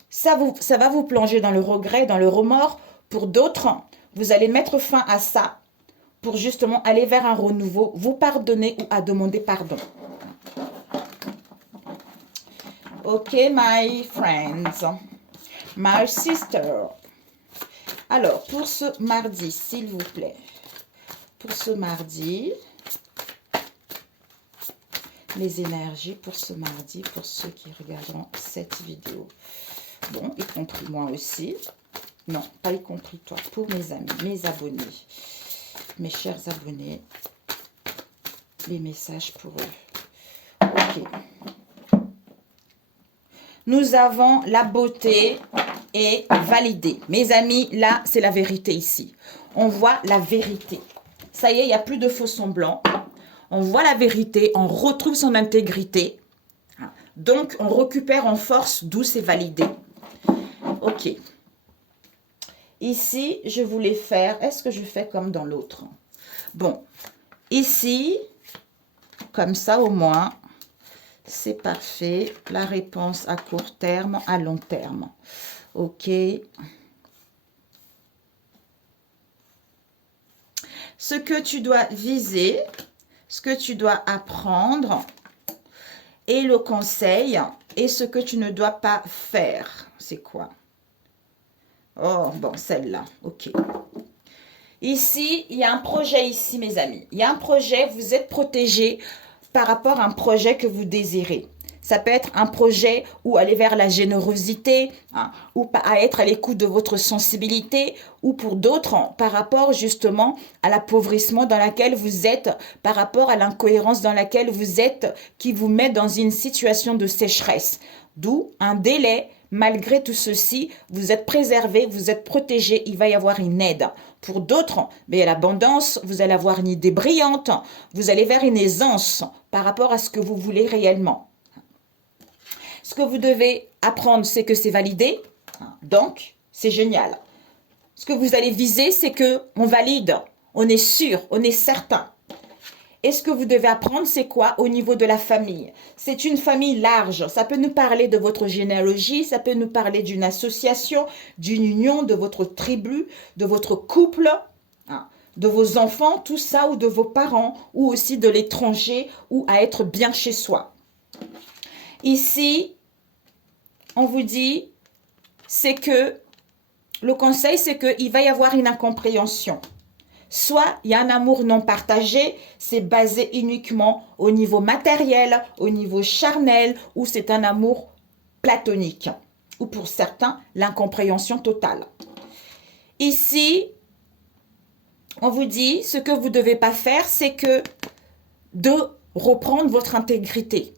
ça va vous plonger dans le regret, dans le remords. Pour d'autres, vous allez mettre fin à ça pour justement aller vers un renouveau, vous pardonner ou à demander pardon. Ok, my friends, my sister. Alors, pour ce mardi, s'il vous plaît. Pour ce mardi, les énergies pour ce mardi, pour ceux qui regarderont cette vidéo. Bon, y compris moi aussi. Non, pas y compris toi. Pour mes amis, mes abonnés, mes chers abonnés. Les messages pour eux. Ok. Nous avons la beauté et validée. Mes amis, là, c'est la vérité ici. On voit la vérité. Ça y est, il n'y a plus de faux semblants. on voit la vérité, on retrouve son intégrité. Donc, on récupère en force, d'où c'est validé. Ok. Ici, je voulais faire... Est-ce que je fais comme dans l'autre? Bon, ici, comme ça au moins, c'est parfait. La réponse à court terme, à long terme. Ok. Ce que tu dois viser, ce que tu dois apprendre, et le conseil, et ce que tu ne dois pas faire. C'est quoi? Oh, bon, celle-là. Ok. Ici, il y a un projet ici, mes amis. Il y a un projet, vous êtes protégés par rapport à un projet que vous désirez. Ça peut être un projet ou aller vers la générosité, ou à être à l'écoute de votre sensibilité, ou pour d'autres, par rapport justement à l'appauvrissement dans laquelle vous êtes, par rapport à l'incohérence dans laquelle vous êtes, qui vous met dans une situation de sécheresse. D'où un délai. Malgré tout ceci, vous êtes préservé, vous êtes protégé, il va y avoir une aide. Pour d'autres, mais l'abondance, vous allez avoir une idée brillante, vous allez vers une aisance par rapport à ce que vous voulez réellement. Ce que vous devez apprendre, c'est que c'est validé, donc c'est génial. Ce que vous allez viser, c'est que on valide, on est sûr, on est certain. Et ce que vous devez apprendre, c'est quoi au niveau de la famille? C'est une famille large. Ça peut nous parler de votre généalogie, ça peut nous parler d'une association, d'une union, de votre tribu, de votre couple, de vos enfants, tout ça, ou de vos parents, ou aussi de l'étranger, ou à être bien chez soi. Ici, on vous dit, c'est que, le conseil, c'est qu'il va y avoir une incompréhension. Soit il y a un amour non partagé, c'est basé uniquement au niveau matériel, au niveau charnel, ou c'est un amour platonique, ou pour certains, l'incompréhension totale. Ici, on vous dit, ce que vous ne devez pas faire, c'est que de reprendre votre intégrité,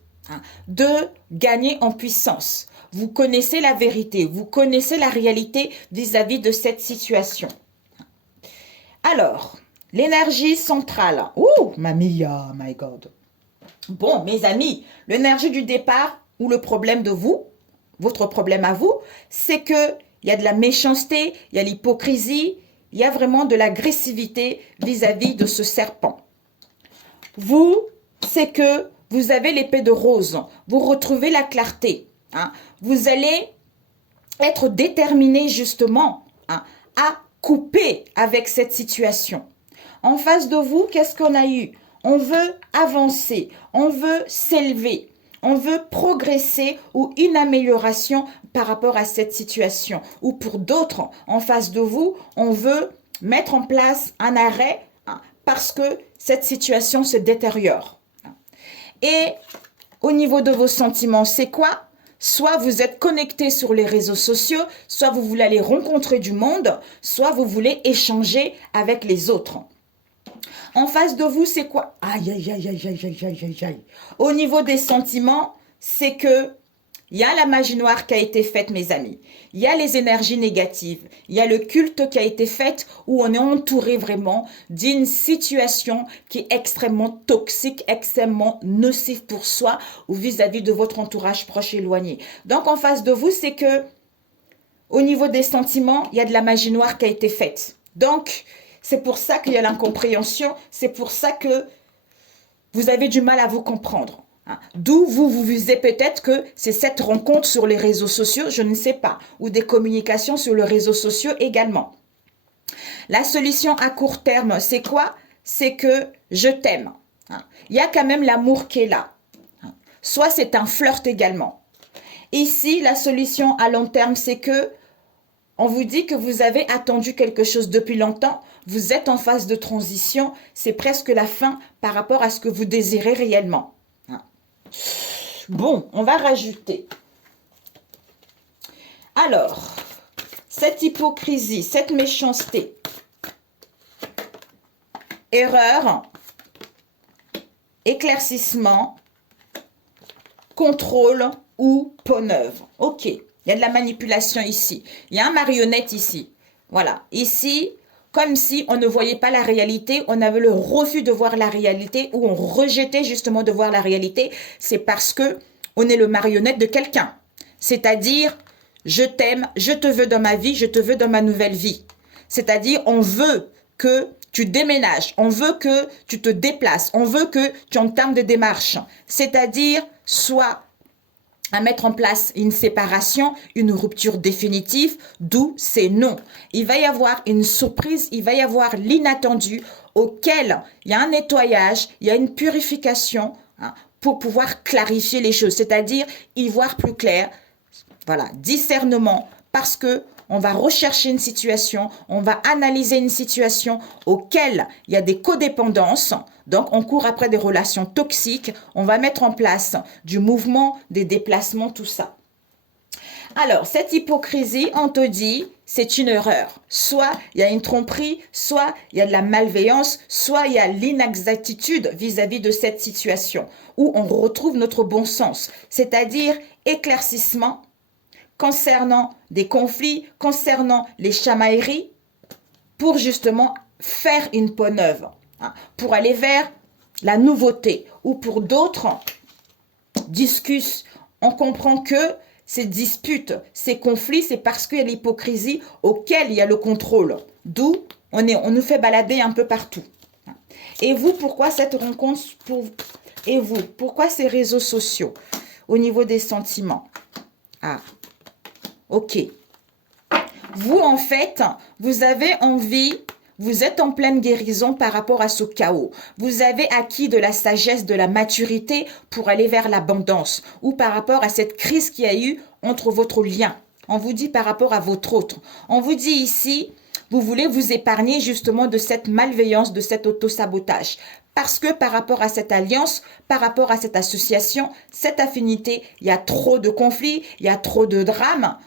de gagner en puissance. Vous connaissez la vérité, vous connaissez la réalité vis-à-vis de cette situation. Alors, l'énergie centrale. Ouh, mamia, my God. Bon, mes amis, l'énergie du départ ou le problème de vous, votre problème à vous, c'est que il y a de la méchanceté, il y a l'hypocrisie, il y a vraiment de l'agressivité vis-à-vis de ce serpent. Vous, c'est que vous avez l'épée de rose, vous retrouvez la clarté. Vous allez être déterminé justement à couper avec cette situation. En face de vous, qu'est-ce qu'on a eu? On veut avancer, on veut s'élever, on veut progresser ou une amélioration par rapport à cette situation. Ou pour d'autres, en face de vous, on veut mettre en place un arrêt parce que cette situation se détériore. Et au niveau de vos sentiments, c'est quoi? Soit vous êtes connecté sur les réseaux sociaux, soit vous voulez aller rencontrer du monde, soit vous voulez échanger avec les autres. En face de vous, c'est quoi? Aïe, aïe, aïe, aïe, aïe, aïe, aïe, aïe. Au niveau des sentiments, c'est que il y a la magie noire qui a été faite, mes amis. Il y a les énergies négatives. Il y a le culte qui a été fait où on est entouré vraiment d'une situation qui est extrêmement toxique, extrêmement nocive pour soi ou vis-à-vis de votre entourage proche et éloigné. Donc, en face de vous, c'est que au niveau des sentiments, il y a de la magie noire qui a été faite. Donc, c'est pour ça qu'il y a l'incompréhension. C'est pour ça que vous avez du mal à vous comprendre. D'où vous visez peut-être que c'est cette rencontre sur les réseaux sociaux, je ne sais pas, ou des communications sur les réseaux sociaux également. La solution à court terme, c'est quoi? C'est que je t'aime. Il y a quand même l'amour qui est là. Soit c'est un flirt également. Ici, la solution à long terme, c'est que on vous dit que vous avez attendu quelque chose depuis longtemps, vous êtes en phase de transition, c'est presque la fin par rapport à ce que vous désirez réellement. Bon, on va rajouter. Alors, cette hypocrisie, cette méchanceté, erreur, éclaircissement, contrôle ou peau neuve. Ok, il y a de la manipulation ici. Il y a un marionnette ici. Voilà, ici, comme si on ne voyait pas la réalité, on avait le refus de voir la réalité ou on rejetait justement de voir la réalité. C'est parce que on est le marionnette de quelqu'un. C'est-à-dire, je t'aime, je te veux dans ma vie, je te veux dans ma nouvelle vie. C'est-à-dire, on veut que tu déménages, on veut que tu te déplaces, on veut que tu entames des démarches. C'est-à-dire, soit à mettre en place une séparation, une rupture définitive, d'où c'est non. Il va y avoir une surprise, il va y avoir l'inattendu auquel il y a un nettoyage, il y a une purification pour pouvoir clarifier les choses, c'est-à-dire y voir plus clair. Voilà, discernement, parce que on va rechercher une situation, on va analyser une situation auquel il y a des codépendances. Donc, on court après des relations toxiques. On va mettre en place du mouvement, des déplacements, tout ça. Alors, cette hypocrisie, on te dit, c'est une erreur. Soit il y a une tromperie, soit il y a de la malveillance, soit il y a l'inexactitude vis-à-vis de cette situation, où on retrouve notre bon sens, c'est-à-dire éclaircissement, concernant des conflits, concernant les chamailleries, pour justement faire une peau neuve, pour aller vers la nouveauté. Ou pour d'autres, discussions, on comprend que ces disputes, ces conflits, c'est parce qu'il y a l'hypocrisie auquel il y a le contrôle. D'où on nous fait balader un peu partout. Et vous, pourquoi cette rencontre et vous, pourquoi ces réseaux sociaux au niveau des sentiments? Ok. Vous, en fait, vous avez envie, vous êtes en pleine guérison par rapport à ce chaos. Vous avez acquis de la sagesse, de la maturité pour aller vers l'abondance ou par rapport à cette crise qu'il y a eu entre votre lien. On vous dit par rapport à votre autre. On vous dit ici, vous voulez vous épargner justement de cette malveillance, de cet autosabotage. Parce que par rapport à cette alliance, par rapport à cette association, cette affinité, il y a trop de conflits, il y a trop de drames.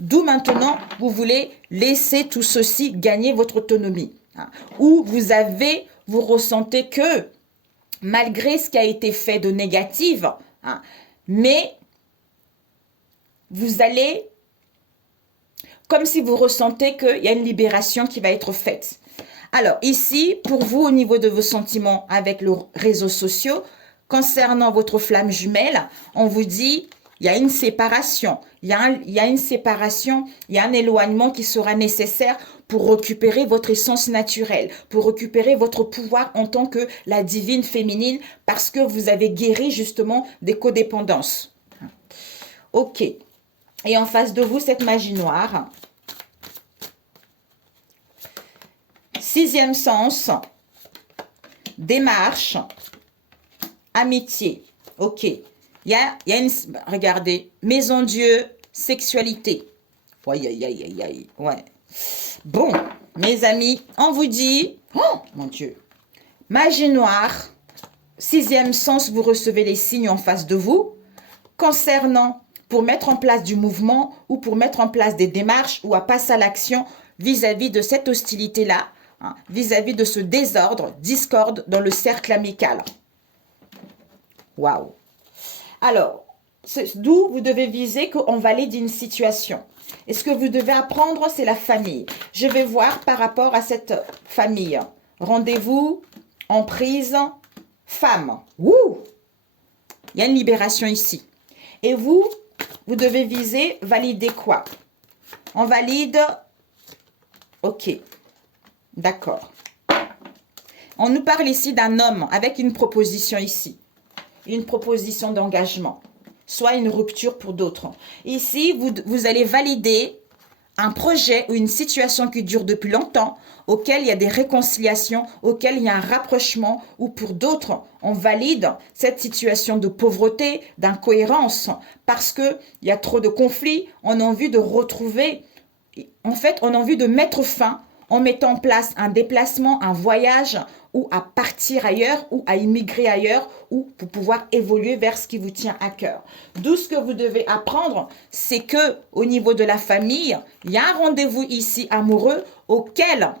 D'où maintenant, vous voulez laisser tout ceci gagner votre autonomie. Ou vous ressentez que, malgré ce qui a été fait de négatif, mais vous allez, comme si vous ressentez qu'il y a une libération qui va être faite. Alors ici, pour vous, au niveau de vos sentiments avec les réseaux sociaux, concernant votre flamme jumelle, on vous dit, il y a une séparation. Il y a une séparation, il y a un éloignement qui sera nécessaire pour récupérer votre essence naturelle, pour récupérer votre pouvoir en tant que la divine féminine, parce que vous avez guéri justement des codépendances. Ok. Et en face de vous, cette magie noire. Sixième sens, démarche, amitié. Ok. Il y a une, regardez, maison Dieu, sexualité. Aïe, aïe, aïe, aïe, aïe. Ouais. Bon, mes amis, on vous dit, oh mon Dieu, magie noire, sixième sens, vous recevez les signes en face de vous concernant pour mettre en place du mouvement ou pour mettre en place des démarches ou à passer à l'action vis-à-vis de cette hostilité-là, vis-à-vis de ce désordre, discorde dans le cercle amical. Waouh! Alors, d'où vous devez viser qu'on valide une situation. Et ce que vous devez apprendre, c'est la famille. Je vais voir par rapport à cette famille. Rendez-vous, emprise, femme. Wouh! Il y a une libération ici. Et vous devez viser, valider quoi? On valide, ok, d'accord. On nous parle ici d'un homme avec une proposition ici. Une proposition d'engagement, soit une rupture pour d'autres. Ici, vous allez valider un projet ou une situation qui dure depuis longtemps, auquel il y a des réconciliations, auquel il y a un rapprochement, ou pour d'autres, on valide cette situation de pauvreté, d'incohérence, parce qu'il y a trop de conflits, on a envie de retrouver, en fait, on a envie de mettre fin en mettant en place un déplacement, un voyage, ou à partir ailleurs, ou à immigrer ailleurs, ou pour pouvoir évoluer vers ce qui vous tient à cœur. D'où ce que vous devez apprendre, c'est que au niveau de la famille, il y a un rendez-vous ici amoureux auquel,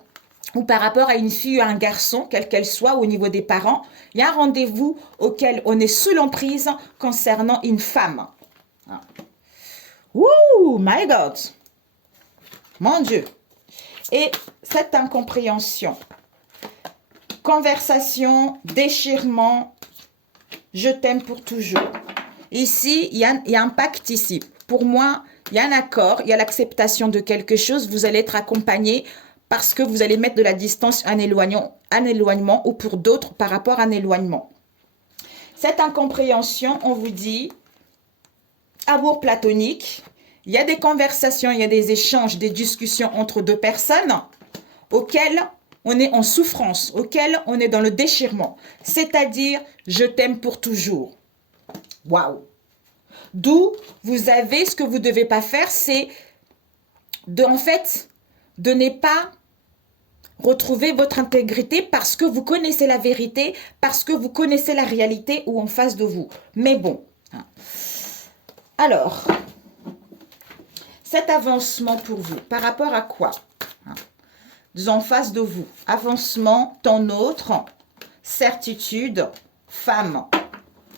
ou par rapport à une fille ou un garçon, quelle qu'elle soit, au niveau des parents, il y a un rendez-vous auquel on est sous l'emprise concernant une femme. Ouh, my God! Mon Dieu! Et cette incompréhension, conversation, déchirement, je t'aime pour toujours. Ici, il y a un pacte ici. Pour moi, il y a un accord, il y a l'acceptation de quelque chose. Vous allez être accompagné parce que vous allez mettre de la distance, un éloignement ou pour d'autres par rapport à un éloignement. Cette incompréhension, on vous dit, amour platonique. Il y a des conversations, il y a des échanges, des discussions entre deux personnes auxquelles on est en souffrance, auxquelles on est dans le déchirement. C'est-à-dire, je t'aime pour toujours. Waouh! D'où vous avez, ce que vous ne devez pas faire, c'est de ne pas retrouver votre intégrité parce que vous connaissez la vérité, parce que vous connaissez la réalité ou en face de vous. Mais bon. Alors, cet avancement pour vous, par rapport à quoi? En face de vous, avancement, temps nôtre, certitude, femme,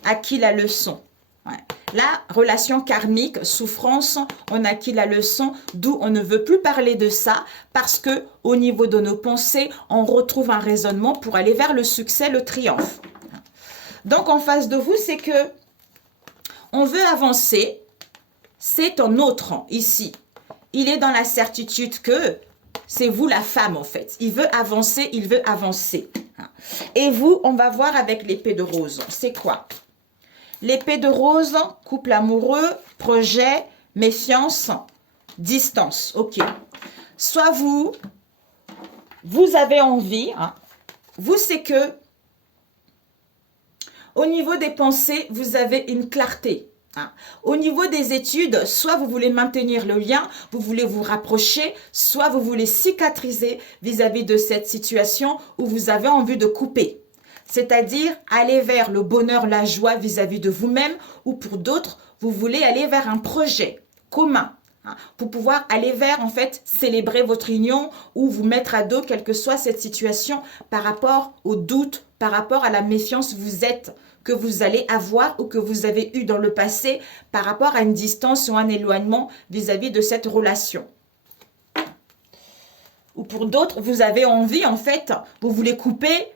acquis la leçon. Ouais. La relation karmique, souffrance, on acquis la leçon, d'où on ne veut plus parler de ça, parce que au niveau de nos pensées, on retrouve un raisonnement pour aller vers le succès, le triomphe. Donc en face de vous, c'est que on veut avancer, c'est un autre ici. Il est dans la certitude que c'est vous la femme en fait. Il veut avancer, il veut avancer. Et vous, on va voir avec l'épée de rose. C'est quoi? L'épée de rose, couple amoureux, projet, méfiance, distance. Ok. Soit vous avez envie, vous c'est que au niveau des pensées, vous avez une clarté. Au niveau des études, soit vous voulez maintenir le lien, vous voulez vous rapprocher, soit vous voulez cicatriser vis-à-vis de cette situation où vous avez envie de couper. C'est-à-dire aller vers le bonheur, la joie vis-à-vis de vous-même, ou pour d'autres, vous voulez aller vers un projet commun pour pouvoir aller vers, en fait, célébrer votre union ou vous mettre à dos, quelle que soit cette situation, par rapport au doute, par rapport à la méfiance que vous allez avoir ou que vous avez eu dans le passé par rapport à une distance ou un éloignement vis-à-vis de cette relation. Ou pour d'autres, vous avez envie, en fait, vous voulez couper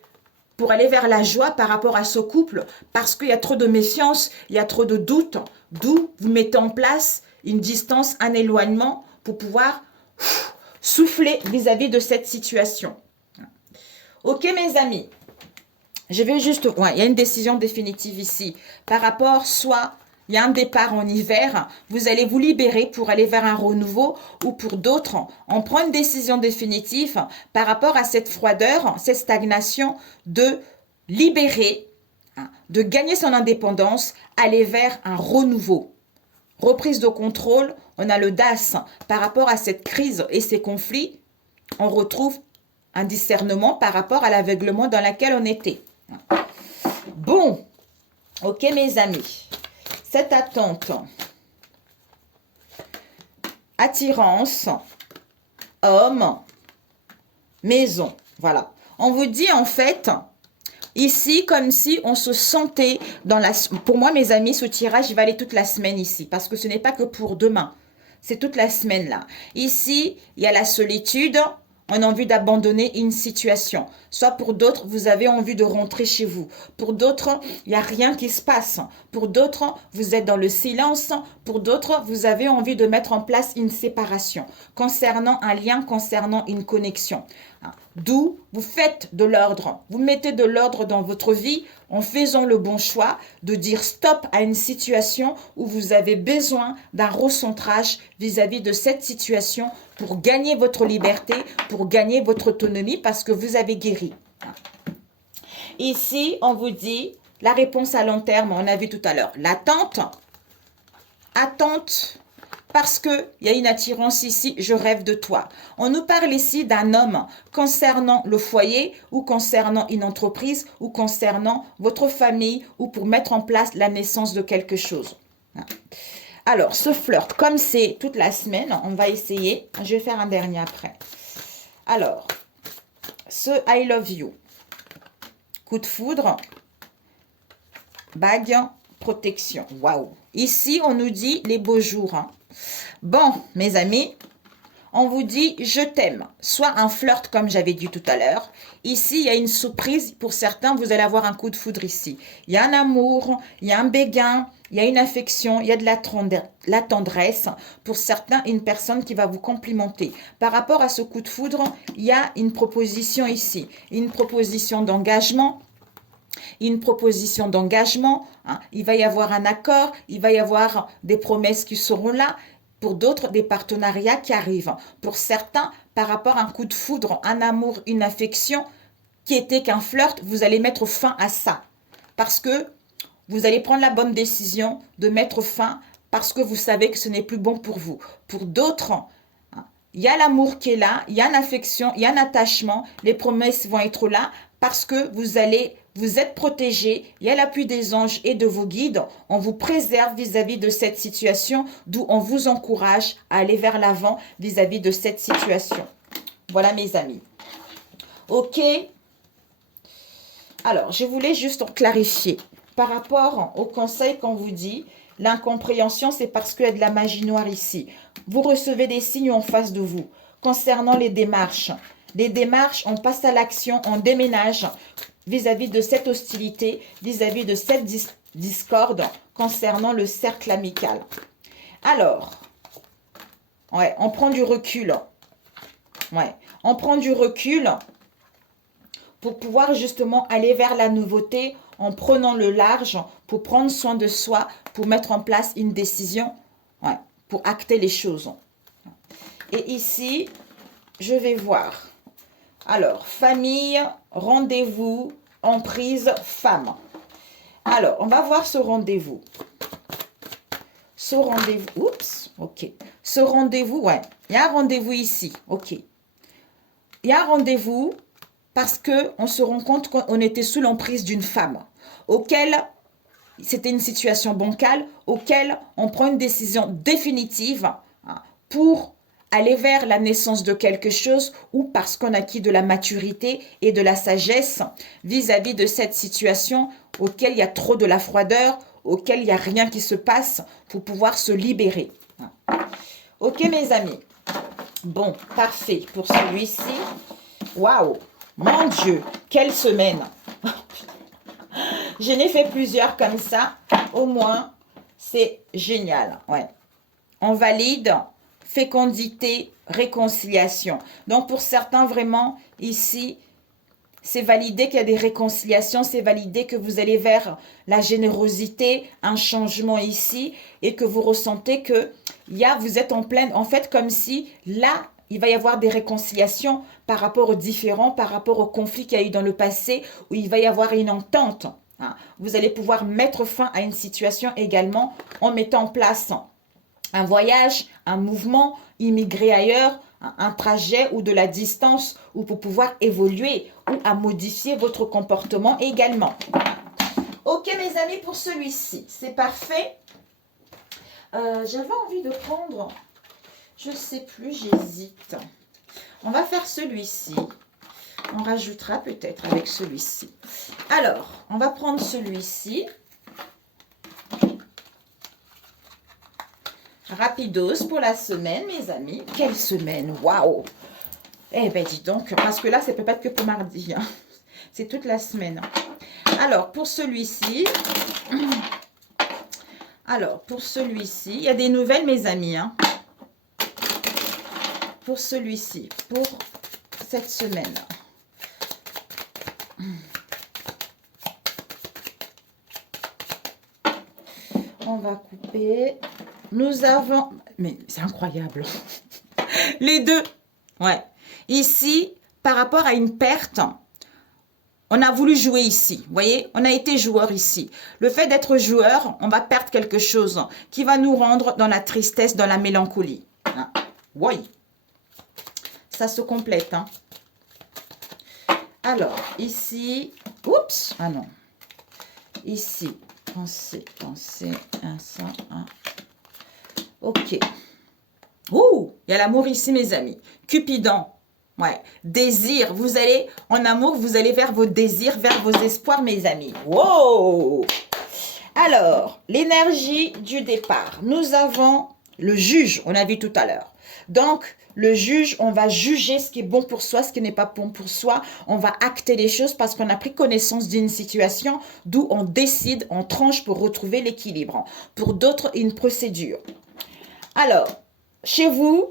pour aller vers la joie par rapport à ce couple parce qu'il y a trop de méfiance, il y a trop de doutes, d'où vous mettez en place une distance, un éloignement pour pouvoir souffler vis-à-vis de cette situation. Ok mes amis, je vais juste, il y a une décision définitive ici par rapport, soit il y a un départ en hiver, vous allez vous libérer pour aller vers un renouveau ou pour d'autres, on prend une décision définitive par rapport à cette froideur, cette stagnation de libérer, de gagner son indépendance, aller vers un renouveau. Reprise de contrôle, on a le DAS par rapport à cette crise et ces conflits, on retrouve un discernement par rapport à l'aveuglement dans lequel on était. Bon, ok mes amis, cette attente, attirance, homme, maison, voilà. On vous dit en fait, ici, comme si on se sentait dans la... Pour moi, mes amis, ce tirage, il va aller toute la semaine ici. Parce que ce n'est pas que pour demain. C'est toute la semaine là. Ici, il y a la solitude. On a envie d'abandonner une situation. Soit pour d'autres, vous avez envie de rentrer chez vous. Pour d'autres, il n'y a rien qui se passe. Pour d'autres, vous êtes dans le silence. Pour d'autres, vous avez envie de mettre en place une séparation. Concernant un lien, concernant une connexion. D'où vous faites de l'ordre. Vous mettez de l'ordre dans votre vie en faisant le bon choix de dire stop à une situation où vous avez besoin d'un recentrage vis-à-vis de cette situation pour gagner votre liberté, pour gagner votre autonomie parce que vous avez guéri. Ici, on vous dit la réponse à long terme, on a vu tout à l'heure. L'attente, attente, parce qu'il y a une attirance ici, je rêve de toi. On nous parle ici d'un homme concernant le foyer ou concernant une entreprise ou concernant votre famille ou pour mettre en place la naissance de quelque chose. Alors, ce flirt, comme c'est toute la semaine, on va essayer. Je vais faire un dernier après. Alors, ce I love you. Coup de foudre. Bague, protection. Waouh. Ici, on nous dit les beaux jours. Bon, mes amis, on vous dit « je t'aime », soit un flirt comme j'avais dit tout à l'heure. Ici, il y a une surprise. Pour certains, vous allez avoir un coup de foudre ici. Il y a un amour, il y a un béguin, il y a une affection, il y a de la tendresse. Pour certains, une personne qui va vous complimenter. Par rapport à ce coup de foudre, il y a une proposition ici. Une proposition d'engagement. Une proposition d'engagement. Hein. Il va y avoir un accord, il va y avoir des promesses qui seront là. Pour d'autres, des partenariats qui arrivent. Pour certains, par rapport à un coup de foudre, un amour, une affection, qui était qu'un flirt, vous allez mettre fin à ça. Parce que vous allez prendre la bonne décision de mettre fin parce que vous savez que ce n'est plus bon pour vous. Pour d'autres, il y a l'amour qui est là, il y a une affection, il y a un attachement, les promesses vont être là parce que vous êtes protégé, il y a l'appui des anges et de vos guides, on vous préserve vis-à-vis de cette situation, d'où on vous encourage à aller vers l'avant vis-à-vis de cette situation. Voilà mes amis. Ok. Alors, je voulais juste en clarifier. Par rapport au conseil qu'on vous dit, l'incompréhension, c'est parce qu'il y a de la magie noire ici. Vous recevez des signes en face de vous concernant les démarches. Les démarches, on passe à l'action, on déménage vis-à-vis de cette hostilité, vis-à-vis de cette discorde concernant le cercle amical. Alors, ouais, on prend du recul. Ouais, on prend du recul pour pouvoir justement aller vers la nouveauté en prenant le large, pour prendre soin de soi, pour mettre en place une décision, ouais, pour acter les choses. Et ici, je vais voir. Alors, famille, rendez-vous, emprise, femme. Alors, on va voir ce rendez-vous. Ce rendez-vous, oups, ok. Ce rendez-vous, ouais, il y a un rendez-vous ici, ok. Il y a un rendez-vous parce qu'on se rend compte qu'on était sous l'emprise d'une femme, auquel c'était une situation bancale, auquel on prend une décision définitive pour aller vers la naissance de quelque chose ou parce qu'on a acquis de la maturité et de la sagesse vis-à-vis de cette situation auquel il y a trop de la froideur, auquel il n'y a rien qui se passe pour pouvoir se libérer. Ok mes amis. Bon, parfait pour celui-ci. Waouh, mon Dieu, quelle semaine. Je n'ai fait plusieurs comme ça. Au moins, c'est génial. Ouais. On valide fécondité, réconciliation. Donc, pour certains, vraiment, ici, c'est validé qu'il y a des réconciliations. C'est validé que vous allez vers la générosité, un changement ici et que vous ressentez que vous êtes en pleine, en fait, comme si là, il va y avoir des réconciliations par rapport aux différends, par rapport aux conflits qu'il y a eu dans le passé, où il va y avoir une entente. Vous allez pouvoir mettre fin à une situation également en mettant en place un voyage, un mouvement, immigrer ailleurs, un trajet ou de la distance, ou pour pouvoir évoluer ou à modifier votre comportement également. Ok mes amis, pour celui-ci, c'est parfait. J'avais envie de prendre, je ne sais plus, j'hésite. On va faire celui-ci. On rajoutera peut-être avec celui-ci. Alors, on va prendre celui-ci. Rapidos pour la semaine, mes amis. Quelle semaine, waouh! Eh bien, dis donc, parce que là, ça ne peut pas être que pour mardi. Hein. C'est toute la semaine. Alors, pour celui-ci... il y a des nouvelles, mes amis. Hein. Pour celui-ci, pour cette semaine. On va couper. Nous avons... Mais c'est incroyable. Les deux. Ouais. Ici, par rapport à une perte, on a voulu jouer ici. Vous voyez, on a été joueur ici. Le fait d'être joueur, on va perdre quelque chose qui va nous rendre dans la tristesse, dans la mélancolie. Hein. Oui. Ça se complète. Hein. Alors, ici... Oups. Ah non. Ici. Pensez, un ça, un. Ok. Ouh, il y a l'amour ici, mes amis. Cupidon. Ouais. Désir. Vous allez, en amour, vous allez vers vos désirs, vers vos espoirs, mes amis. Wow. Alors, l'énergie du départ. Nous avons Le juge, on a vu tout à l'heure. Donc, le juge, on va juger ce qui est bon pour soi, ce qui n'est pas bon pour soi. On va acter les choses parce qu'on a pris connaissance d'une situation, d'où on décide, on tranche pour retrouver l'équilibre. Pour d'autres, une procédure. Alors, chez vous,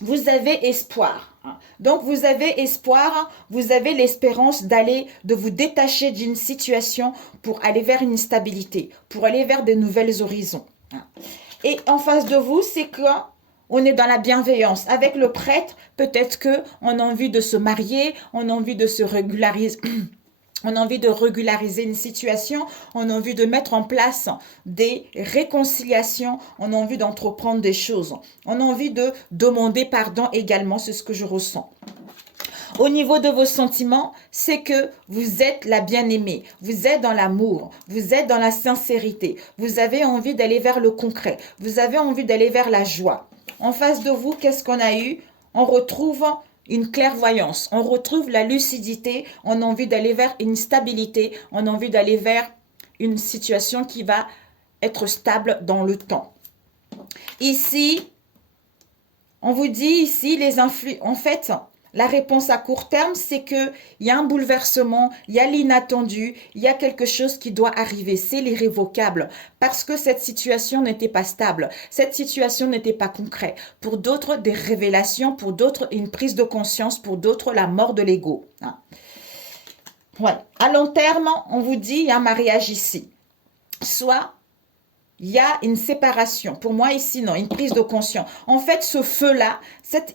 vous avez espoir. Donc, vous avez espoir, vous avez l'espérance de vous détacher d'une situation pour aller vers une stabilité, pour aller vers de nouvelles horizons. Et en face de vous, c'est qu'on est dans la bienveillance. Avec le prêtre, peut-être qu'on a envie de se marier, on a envie de se régulariser. On a envie de régulariser une situation, on a envie de mettre en place des réconciliations, on a envie d'entreprendre des choses. On a envie de demander pardon également, c'est ce que je ressens. Au niveau de vos sentiments, c'est que vous êtes la bien-aimée, vous êtes dans l'amour, vous êtes dans la sincérité, vous avez envie d'aller vers le concret, vous avez envie d'aller vers la joie. En face de vous, qu'est-ce qu'on a eu? On retrouve une clairvoyance, on retrouve la lucidité, on a envie d'aller vers une stabilité, on a envie d'aller vers une situation qui va être stable dans le temps. Ici, on vous dit ici, en fait, la réponse à court terme, c'est qu'il y a un bouleversement, il y a l'inattendu, il y a quelque chose qui doit arriver, c'est l'irrévocable, parce que cette situation n'était pas stable, cette situation n'était pas concrète. Pour d'autres, des révélations, pour d'autres, une prise de conscience, pour d'autres, la mort de l'ego. Ouais. À long terme, on vous dit, il y a un mariage ici. Soit il y a une séparation. Pour moi, ici, non, une prise de conscience. En fait, ce feu-là, cette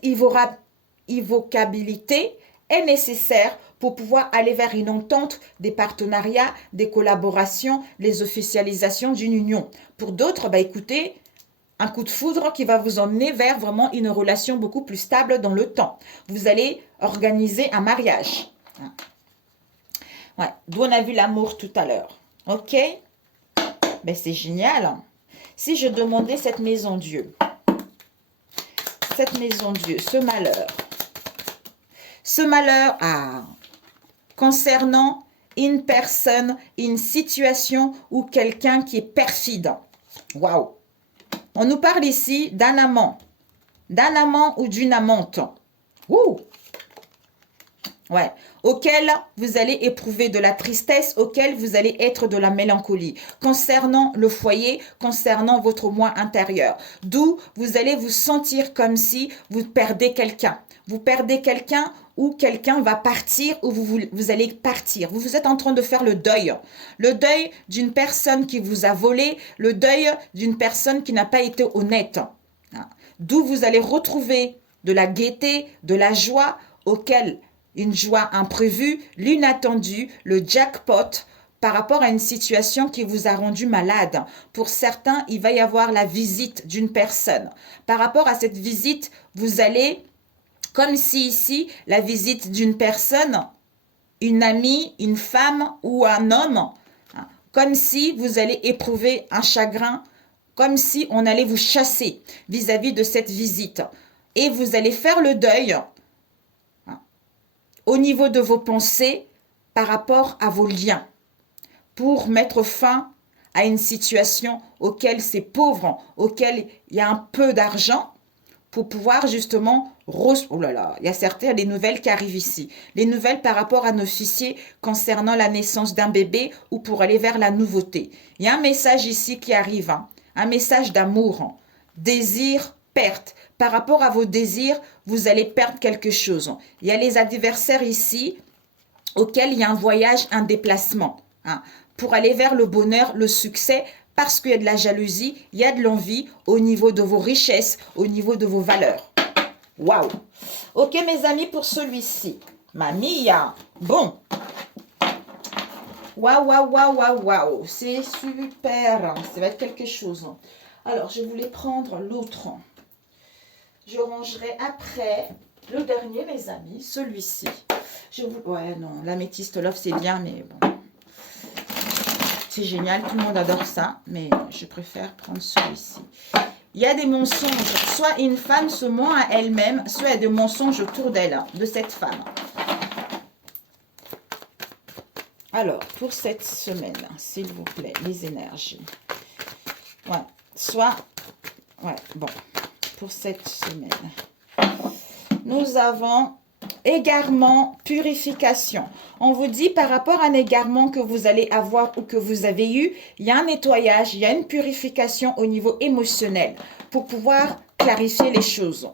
évocabilité est nécessaire pour pouvoir aller vers une entente, des partenariats, des collaborations, les officialisations d'une union. Pour d'autres, écoutez, un coup de foudre qui va vous emmener vers vraiment une relation beaucoup plus stable dans le temps. Vous allez organiser un mariage. Ouais, d'où on a vu l'amour tout à l'heure. Ok? C'est génial. Si je demandais cette maison Dieu, ce malheur concernant une personne, une situation ou quelqu'un qui est perfide. Waouh! On nous parle ici d'un amant ou d'une amante. Ouh! Ouais, auquel vous allez éprouver de la tristesse, auquel vous allez être de la mélancolie, concernant le foyer, concernant votre moi intérieur. D'où vous allez vous sentir comme si vous perdez quelqu'un. Vous perdez quelqu'un ou quelqu'un va partir ou vous allez partir. Vous êtes en train de faire le deuil d'une personne qui vous a volé, le deuil d'une personne qui n'a pas été honnête. D'où vous allez retrouver de la gaieté, de la joie auquel une joie imprévue, l'inattendue, le jackpot par rapport à une situation qui vous a rendu malade. Pour certains, il va y avoir la visite d'une personne. Par rapport à cette visite, vous allez, comme si ici, la visite d'une personne, une amie, une femme ou un homme, comme si vous allez éprouver un chagrin, comme si on allait vous chasser vis-à-vis de cette visite. Et vous allez faire le deuil au niveau de vos pensées par rapport à vos liens pour mettre fin à une situation auquel c'est pauvre, auquel il y a un peu d'argent pour pouvoir justement... Oh là là, il y a certaines des nouvelles qui arrivent ici. Les nouvelles par rapport à nos fichiers concernant la naissance d'un bébé ou pour aller vers la nouveauté. Il y a un message ici qui arrive, un message d'amour, désir, perte. Par rapport à vos désirs, vous allez perdre quelque chose. Il y a les adversaires ici auxquels il y a un voyage, un déplacement. Pour aller vers le bonheur, le succès, parce qu'il y a de la jalousie, il y a de l'envie au niveau de vos richesses, au niveau de vos valeurs. Waouh! Ok mes amis, pour celui-ci. Mamia! Bon. Waouh, waouh, waouh, waouh, waouh. C'est super. Ça va être quelque chose. Alors, je voulais prendre l'autre. Je rangerai après le dernier, mes amis, celui-ci. Ouais, non, l'améthyste love, c'est bien, mais bon. C'est génial, tout le monde adore ça, mais je préfère prendre celui-ci. Il y a des mensonges, soit une femme se ment à elle-même, soit il y a des mensonges autour d'elle, de cette femme. Alors, pour cette semaine, s'il vous plaît, les énergies. Ouais, soit Ouais, bon, pour cette semaine. Nous avons égarement, purification. On vous dit par rapport à un égarement que vous allez avoir ou que vous avez eu, il y a un nettoyage, il y a une purification au niveau émotionnel pour pouvoir clarifier les choses.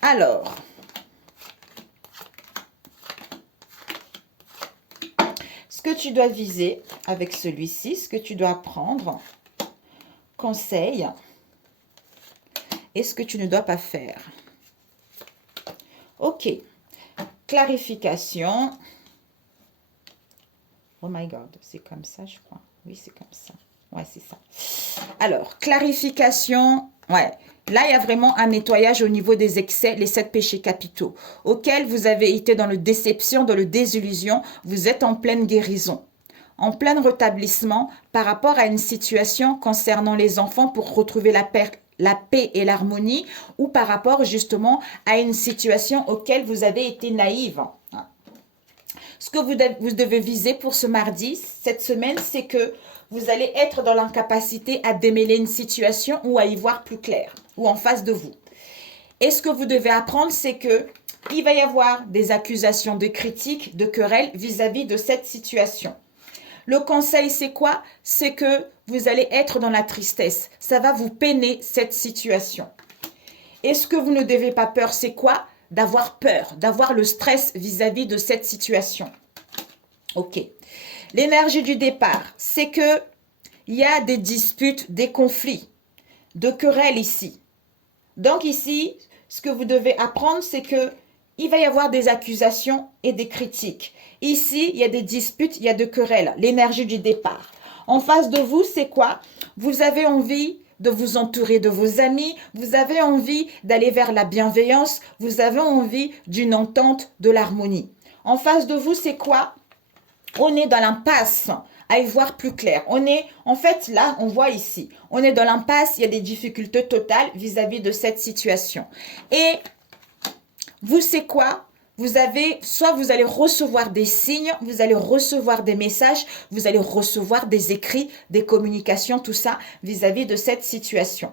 Alors, ce que tu dois viser avec celui-ci, ce que tu dois prendre, conseil, et ce que tu ne dois pas faire. Ok, clarification. Oh my God, c'est comme ça, je crois. Oui, c'est comme ça. Ouais, c'est ça. Alors, clarification. Ouais, là, il y a vraiment un nettoyage au niveau des excès, les 7 péchés capitaux, auxquels vous avez été dans le déception, dans le désillusion. Vous êtes en pleine guérison, en plein rétablissement par rapport à une situation concernant les enfants pour retrouver la paix et l'harmonie, ou par rapport justement à une situation auquel vous avez été naïve. Ce que vous devez viser pour ce mardi, cette semaine, c'est que vous allez être dans l'incapacité à démêler une situation ou à y voir plus clair, ou en face de vous. Et ce que vous devez apprendre, c'est que il va y avoir des accusations, de critiques, de querelles vis-à-vis de cette situation. Le conseil, c'est quoi? C'est que vous allez être dans la tristesse. Ça va vous peiner, cette situation. Et ce que vous ne devez pas peur, c'est quoi? D'avoir peur, d'avoir le stress vis-à-vis de cette situation. Ok. L'énergie du départ, c'est que il y a des disputes, des conflits, de querelles ici. Donc ici, ce que vous devez apprendre, c'est que il va y avoir des accusations et des critiques. Ici, il y a des disputes, il y a des querelles. L'énergie du départ. En face de vous, c'est quoi? Vous avez envie de vous entourer de vos amis, vous avez envie d'aller vers la bienveillance, vous avez envie d'une entente, de l'harmonie. En face de vous, c'est quoi? On est dans l'impasse à y voir plus clair. On est, en fait, là, on voit ici, on est dans l'impasse, il y a des difficultés totales vis-à-vis de cette situation. Et vous, c'est quoi? Vous avez, soit vous allez recevoir des signes, vous allez recevoir des messages, vous allez recevoir des écrits, des communications, tout ça vis-à-vis de cette situation.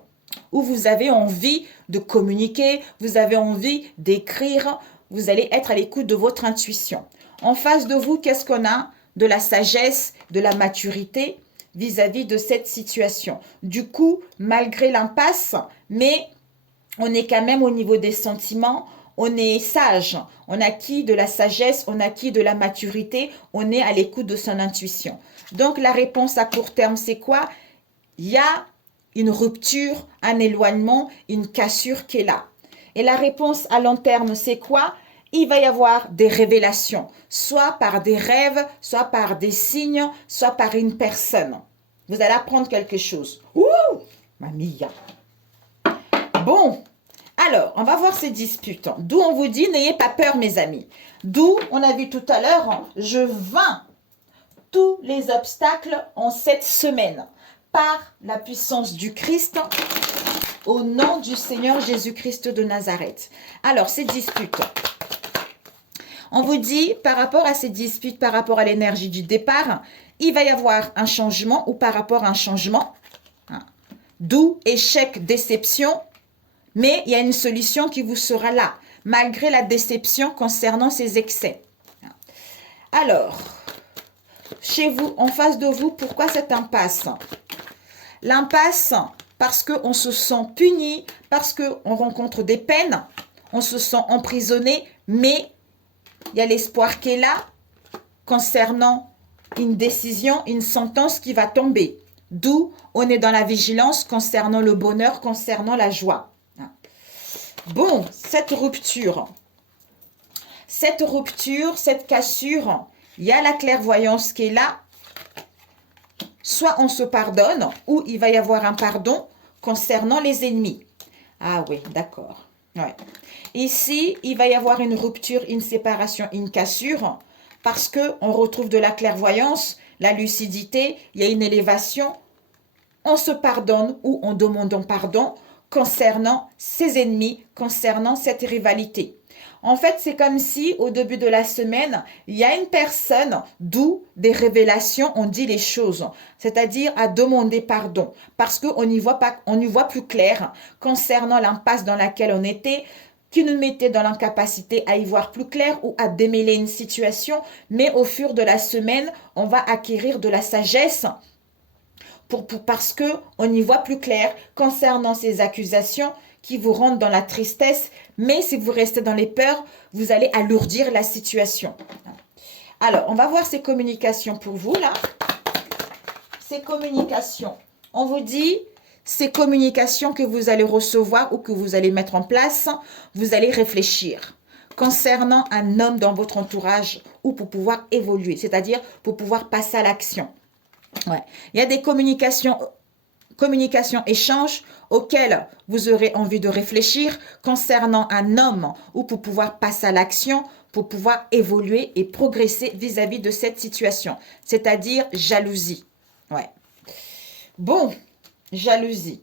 Où vous avez envie de communiquer, vous avez envie d'écrire, vous allez être à l'écoute de votre intuition. En face de vous, qu'est-ce qu'on a? De la sagesse, de la maturité vis-à-vis de cette situation. Du coup, malgré l'impasse, mais on est quand même au niveau des sentiments, on est sage, on acquis de la sagesse, on acquis de la maturité, on est à l'écoute de son intuition. Donc la réponse à court terme, c'est quoi? Il y a une rupture, un éloignement, une cassure qui est là. Et la réponse à long terme, c'est quoi? Il va y avoir des révélations, soit par des rêves, soit par des signes, soit par une personne. Vous allez apprendre quelque chose. Ouh, mamie. Bon, alors, on va voir ces disputes. D'où on vous dit, n'ayez pas peur, mes amis. D'où, on a vu tout à l'heure, je vains tous les obstacles en cette semaine par la puissance du Christ, au nom du Seigneur Jésus-Christ de Nazareth. Alors, ces disputes. On vous dit, par rapport à ces disputes, par rapport à l'énergie du départ, il va y avoir un changement ou par rapport à un changement. D'où échec, déception. Mais il y a une solution qui vous sera là, malgré la déception concernant ces excès. Alors, chez vous, en face de vous, pourquoi cette impasse? L'impasse, parce qu'on se sent puni, parce qu'on rencontre des peines, on se sent emprisonné, mais il y a l'espoir qui est là concernant une décision, une sentence qui va tomber. D'où on est dans la vigilance concernant le bonheur, concernant la joie. Bon, cette rupture, cette cassure, il y a la clairvoyance qui est là. Soit on se pardonne, ou il va y avoir un pardon concernant les ennemis. Ah oui, d'accord. Ouais. Ici, il va y avoir une rupture, une séparation, une cassure, parce qu'on retrouve de la clairvoyance, la lucidité, il y a une élévation. On se pardonne ou on demande pardon concernant ses ennemis, concernant cette rivalité. En fait, c'est comme si au début de la semaine, il y a une personne d'où des révélations, on dit les choses, c'est-à-dire à demander pardon, parce qu'on n'y voit pas, on n'y voit plus clair concernant l'impasse dans laquelle on était, qui nous mettait dans l'incapacité à y voir plus clair ou à démêler une situation, mais au fur de la semaine, on va acquérir de la sagesse parce qu'on y voit plus clair concernant ces accusations qui vous rendent dans la tristesse, mais si vous restez dans les peurs, vous allez alourdir la situation. Alors, on va voir ces communications pour vous, là. Ces communications, on vous dit, ces communications que vous allez recevoir ou que vous allez mettre en place, vous allez réfléchir concernant un homme dans votre entourage ou pour pouvoir évoluer, c'est-à-dire pour pouvoir passer à l'action. Ouais. Il y a des communications, échanges auxquels vous aurez envie de réfléchir concernant un homme ou pour pouvoir passer à l'action, pour pouvoir évoluer et progresser vis-à-vis de cette situation, c'est-à-dire jalousie. Ouais. Bon, jalousie.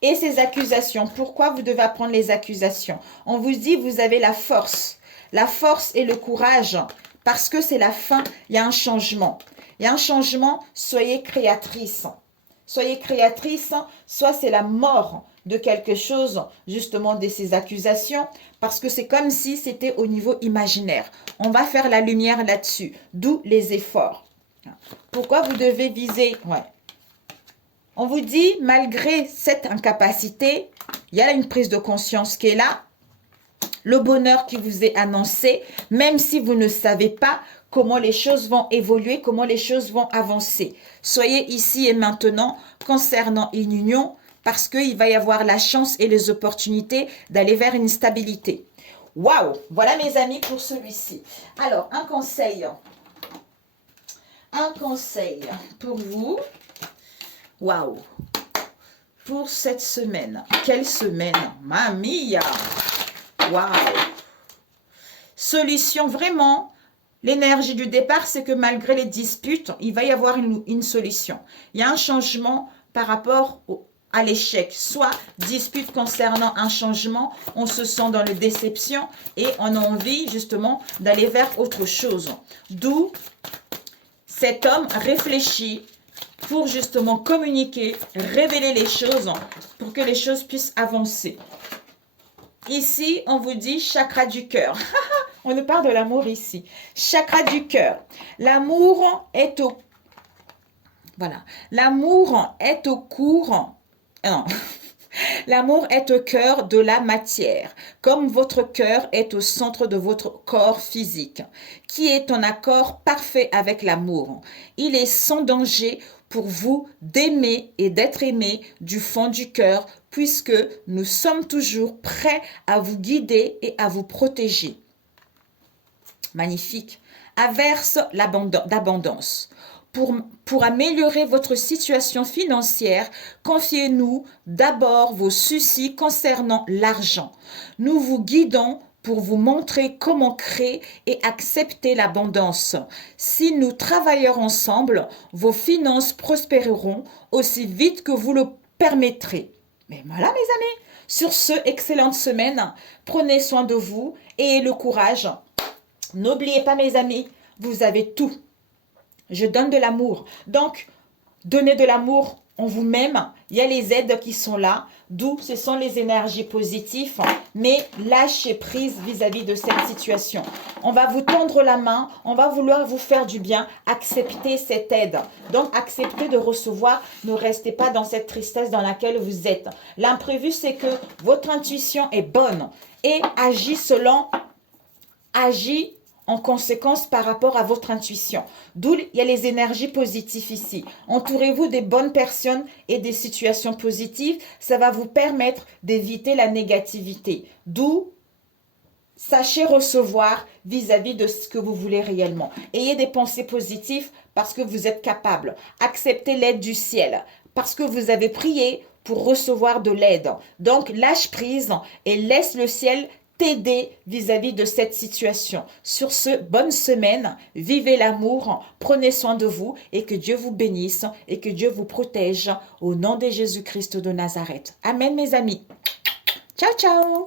Et ces accusations, pourquoi vous devez apprendre les accusations? On vous dit, vous avez la force et le courage, parce que c'est la fin, il y a un changement. Il y a un changement, soyez créatrice. Soyez créatrice, soit c'est la mort de quelque chose, justement, de ces accusations, parce que c'est comme si c'était au niveau imaginaire. On va faire la lumière là-dessus, d'où les efforts. Pourquoi vous devez viser? Ouais. On vous dit, malgré cette incapacité, il y a une prise de conscience qui est là, le bonheur qui vous est annoncé, même si vous ne savez pas comment les choses vont évoluer, comment les choses vont avancer. Soyez ici et maintenant concernant une union, parce qu'il va y avoir la chance et les opportunités d'aller vers une stabilité. Waouh! Voilà mes amis pour celui-ci. Alors, un conseil pour vous. Waouh! Pour cette semaine. Quelle semaine! Mamia! Waouh! Solution, vraiment. L'énergie du départ, c'est que malgré les disputes, il va y avoir une solution. Il y a un changement par rapport à l'échec. Soit dispute concernant un changement, on se sent dans la déception et on a envie justement d'aller vers autre chose. D'où cet homme réfléchit pour justement communiquer, révéler les choses pour que les choses puissent avancer. Ici, on vous dit chakra du cœur. On nous parle de l'amour ici. Chakra du cœur. L'amour est au... Voilà. L'amour est au cours... Non. L'amour est au cœur de la matière, comme votre cœur est au centre de votre corps physique, qui est en accord parfait avec l'amour. Il est sans danger pour vous d'aimer et d'être aimé du fond du cœur, puisque nous sommes toujours prêts à vous guider et à vous protéger. Magnifique. Averse d'abondance. Pour améliorer votre situation financière, confiez-nous d'abord vos soucis concernant l'argent. Nous vous guidons pour vous montrer comment créer et accepter l'abondance. Si nous travaillons ensemble, vos finances prospéreront aussi vite que vous le permettrez. Mais voilà mes amis, sur ce, excellente semaine, prenez soin de vous et le courage. N'oubliez pas mes amis, vous avez tout. Je donne de l'amour. Donc, donnez de l'amour en vous-même. Il y a les aides qui sont là. D'où ce sont les énergies positives. Mais lâchez prise vis-à-vis de cette situation. On va vous tendre la main. On va vouloir vous faire du bien. Acceptez cette aide. Donc, acceptez de recevoir. Ne restez pas dans cette tristesse dans laquelle vous êtes. L'imprévu, c'est que votre intuition est bonne. Et agit en conséquence par rapport à votre intuition. D'où il y a les énergies positives ici. Entourez-vous des bonnes personnes et des situations positives. Ça va vous permettre d'éviter la négativité. D'où sachez recevoir vis-à-vis de ce que vous voulez réellement. Ayez des pensées positives parce que vous êtes capable. Acceptez l'aide du ciel parce que vous avez prié pour recevoir de l'aide. Donc, lâche prise et laisse le ciel t'aider vis-à-vis de cette situation. Sur ce, bonne semaine, vivez l'amour, prenez soin de vous et que Dieu vous bénisse et que Dieu vous protège au nom de Jésus-Christ de Nazareth. Amen mes amis. Ciao, ciao.